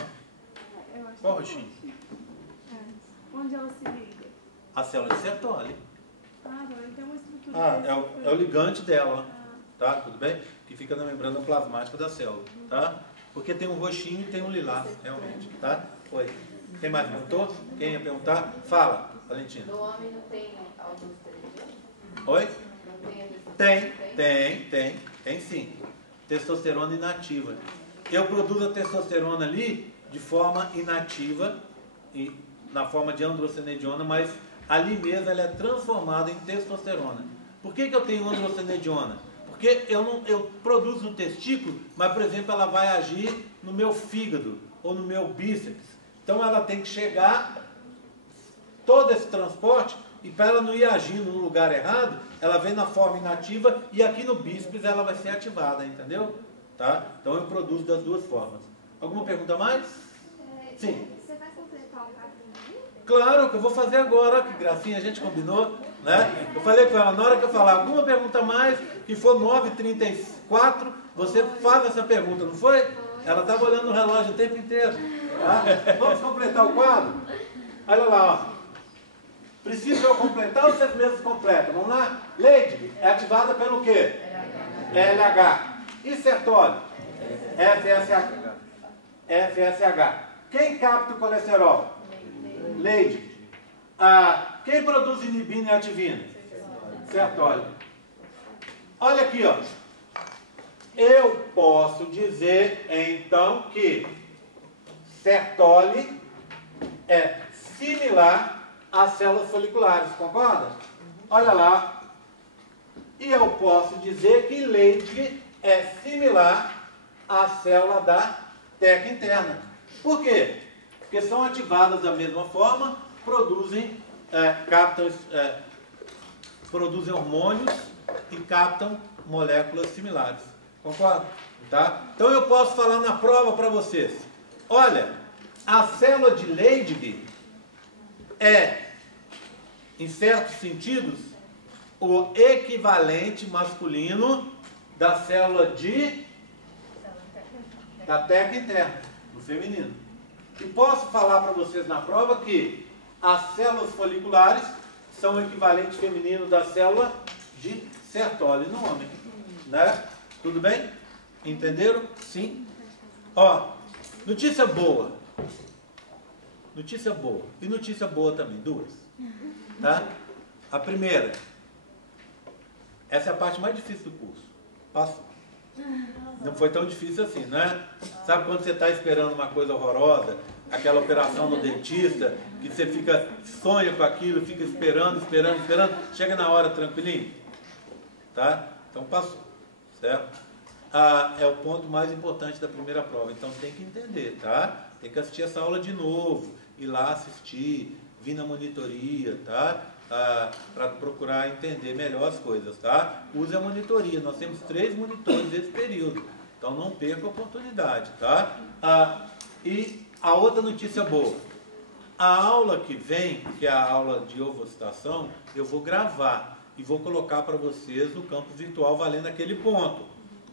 Eu acho Qual que é roxinho? É. Onde ela se liga? A célula de Sertoli. Ah, não, ele tem uma estrutura. É o ligante dela, tá? Tudo bem? Que fica na membrana plasmática da célula, tá? Porque tem um roxinho e tem um lilás, realmente, tá? Oi. Quem mais perguntou? Quem ia perguntar? Fala, Valentina. No homem não tem alguns esteroides? Oi? Não tem a testosterona? Tem sim. Testosterona inativa. Eu produzo a testosterona ali de forma inativa, e na forma de androstenediona, mas ali mesmo ela é transformada em testosterona. Por que eu tenho androstenediona? Porque eu produzo no testículo, mas, por exemplo, ela vai agir no meu fígado ou no meu bíceps. Então ela tem que chegar, todo esse transporte, e para ela não ir agindo no lugar errado, ela vem na forma inativa e aqui no bíceps ela vai ser ativada, entendeu? Tá? Então eu produzo das duas formas. Alguma pergunta mais? Sim. Você vai completar o carrinho? Claro, que eu vou fazer agora, que gracinha, a gente combinou, né? Eu falei com ela, na hora que eu falar alguma pergunta mais, que for 9h34, você faz essa pergunta, não foi? Ela estava olhando o relógio o tempo inteiro. Tá? Vamos completar o quadro? Olha lá, ó. Preciso eu completar ou vocês mesmos completam? Vamos lá? Leide é ativada pelo quê? LH. E Sertoli? FSH. Quem capta o colesterol? Leide. Quem produz inibina e ativina? Sertoli. Olha aqui, ó. Eu posso dizer, então, que Sertoli é similar às células foliculares, concorda? Olha lá. E eu posso dizer que Leydig é similar à célula da teca interna. Por quê? Porque são ativadas da mesma forma, produzem hormônios e captam moléculas similares. Concorda? Tá? Então eu posso falar na prova para vocês. Olha, a célula de Leydig é, em certos sentidos, o equivalente masculino da célula da teca interna, no feminino. E posso falar para vocês na prova que as células foliculares são o equivalente feminino da célula de Sertoli no homem. Né? Tudo bem? Entenderam? Sim? Ó, notícia boa. Notícia boa. E notícia boa também, duas. Tá? A primeira. Essa é a parte mais difícil do curso. Passou. Não foi tão difícil assim, né? Sabe quando você está esperando uma coisa horrorosa, aquela operação no dentista, que você sonha com aquilo, fica esperando, chega na hora tranquilinho? Tá? Então passou, certo? É o ponto mais importante da primeira prova, então tem que entender, tá? Tem que assistir essa aula de novo, ir lá assistir, vir na monitoria, tá? Para procurar entender melhor as coisas, tá? Use a monitoria, nós temos 3 monitores nesse período, então não perca a oportunidade, tá? E a outra notícia boa, a aula que vem, que é a aula de ovocitação, eu vou gravar e vou colocar para vocês no campo virtual valendo aquele ponto,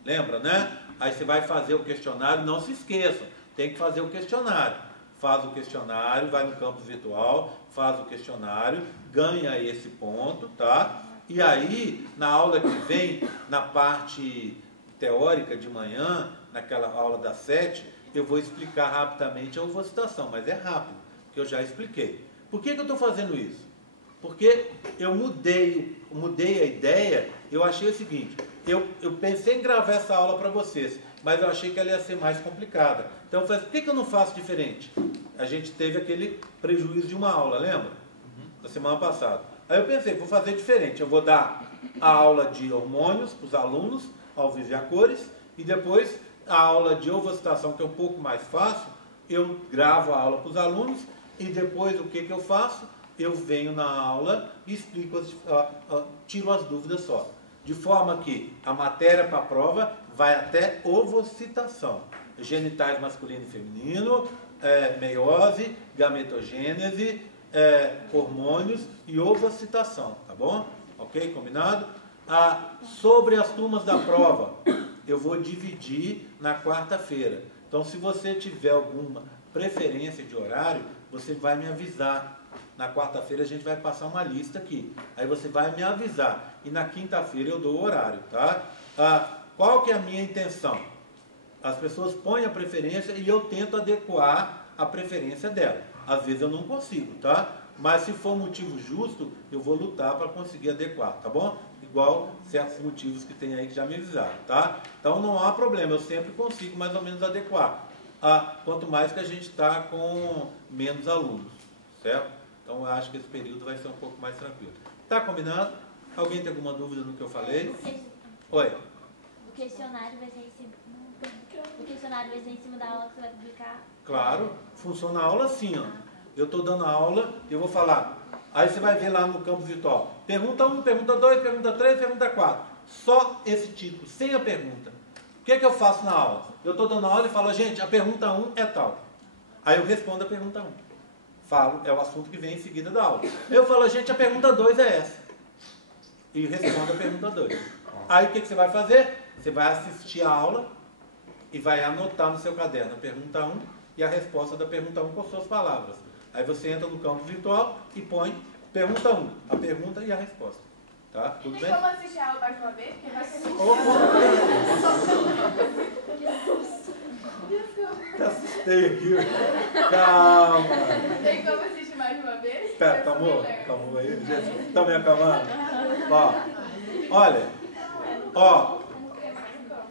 lembra, né? Aí você vai fazer o questionário, não se esqueçam, tem que fazer o questionário. Faz o questionário, vai no campo virtual, faz o questionário, ganha esse ponto, tá? E aí, na aula que vem, na parte teórica de manhã, naquela aula das 7, eu vou explicar rapidamente a ovocitação, mas é rápido, porque eu já expliquei. Por que eu estou fazendo isso? Porque eu mudei a ideia, eu achei o seguinte, eu pensei em gravar essa aula para vocês, mas eu achei que ela ia ser mais complicada. Então eu falei, por que eu não faço diferente? A gente teve aquele prejuízo de uma aula, lembra? Da semana passada. Aí eu pensei, vou fazer diferente, eu vou dar a aula de hormônios para os alunos, ao vivo e a cores, e depois a aula de ovocitação, que é um pouco mais fácil, eu gravo a aula para os alunos, e depois o que eu faço? Eu venho na aula e explico, tiro as dúvidas só. De forma que a matéria para a prova vai até ovocitação. Genitais masculino e feminino, meiose, gametogênese, hormônios e ovocitação, tá bom? Ok? Combinado? Sobre as turmas da prova, eu vou dividir na quarta-feira. Então, se você tiver alguma preferência de horário, você vai me avisar. Na quarta-feira a gente vai passar uma lista aqui. Aí você vai me avisar. E na quinta-feira eu dou o horário, tá? Qual que é a minha intenção? As pessoas põem a preferência e eu tento adequar a preferência dela. Às vezes eu não consigo, tá? Mas se for motivo justo, eu vou lutar para conseguir adequar, tá bom? Igual certos motivos que tem aí que já me avisaram, tá? Então não há problema, eu sempre consigo mais ou menos adequar. Quanto mais que a gente está com menos alunos, certo? Então eu acho que esse período vai ser um pouco mais tranquilo. Tá combinado? Alguém tem alguma dúvida no que eu falei? Oi. O questionário vai ser em cima. O questionário vai ser em cima da aula que você vai publicar? Claro, funciona a aula assim, ó. Eu estou dando a aula, eu vou falar. Aí você vai ver lá no campo virtual. Pergunta 1, pergunta 2, pergunta 3, pergunta 4. Só esse título, sem a pergunta. O que eu faço na aula? Eu estou dando a aula e falo, gente, a pergunta 1 é tal. Aí eu respondo a pergunta 1. Falo, é o assunto que vem em seguida da aula. Eu falo, gente, a pergunta 2 é essa. E respondo a pergunta 2. Aí o que você vai fazer? Você vai assistir a aula e vai anotar no seu caderno a pergunta 1 e a resposta da pergunta 1 com suas palavras. Aí você entra no campo virtual e põe pergunta 1, a pergunta e a resposta. Tá? Tudo bem? Tem como assistir a aula mais uma vez? Porque vai ser muito Te assustei aqui. Calma. Tem como assistir mais uma vez? Espera, calmou aí. Jesus, tá me acalmando? Olha,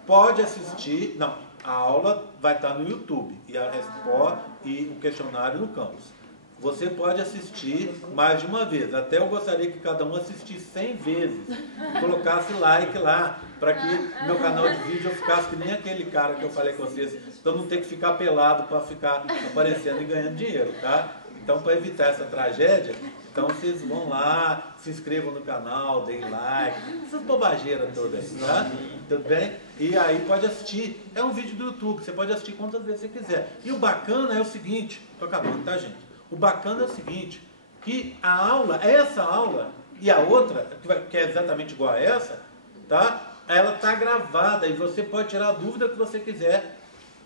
pode assistir. Não, a aula vai estar no YouTube e a resposta e o questionário no campus. Você pode assistir mais de uma vez. Até eu gostaria que cada um assistisse 100 vezes. Colocasse like lá, para que no meu canal de vídeo eu ficasse que nem aquele cara que eu falei com vocês. Então não ter que ficar pelado para ficar aparecendo e ganhando dinheiro, tá? Então, para evitar essa tragédia, então vocês vão lá, se inscrevam no canal, deem like, essas bobageiras todas, tá? Tudo bem? E aí pode assistir. É um vídeo do YouTube, você pode assistir quantas vezes você quiser. E o bacana é o seguinte, tô acabando, tá, gente? O bacana é o seguinte, que a aula, essa aula e a outra, que é exatamente igual a essa, tá? Ela está gravada e você pode tirar a dúvida que você quiser.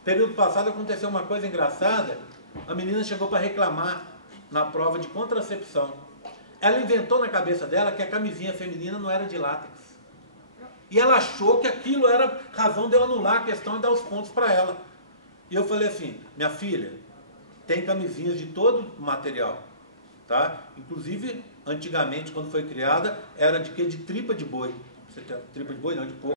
Período passado aconteceu uma coisa engraçada, a menina chegou para reclamar na prova de contracepção. Ela inventou na cabeça dela que a camisinha feminina não era de látex. E ela achou que aquilo era razão de eu anular a questão e dar os pontos para ela. E eu falei assim, minha filha, tem camisinhas de todo material, tá? Inclusive, antigamente, quando foi criada, era de quê? De tripa de boi. Você tem tripa de boi? Não, de porco.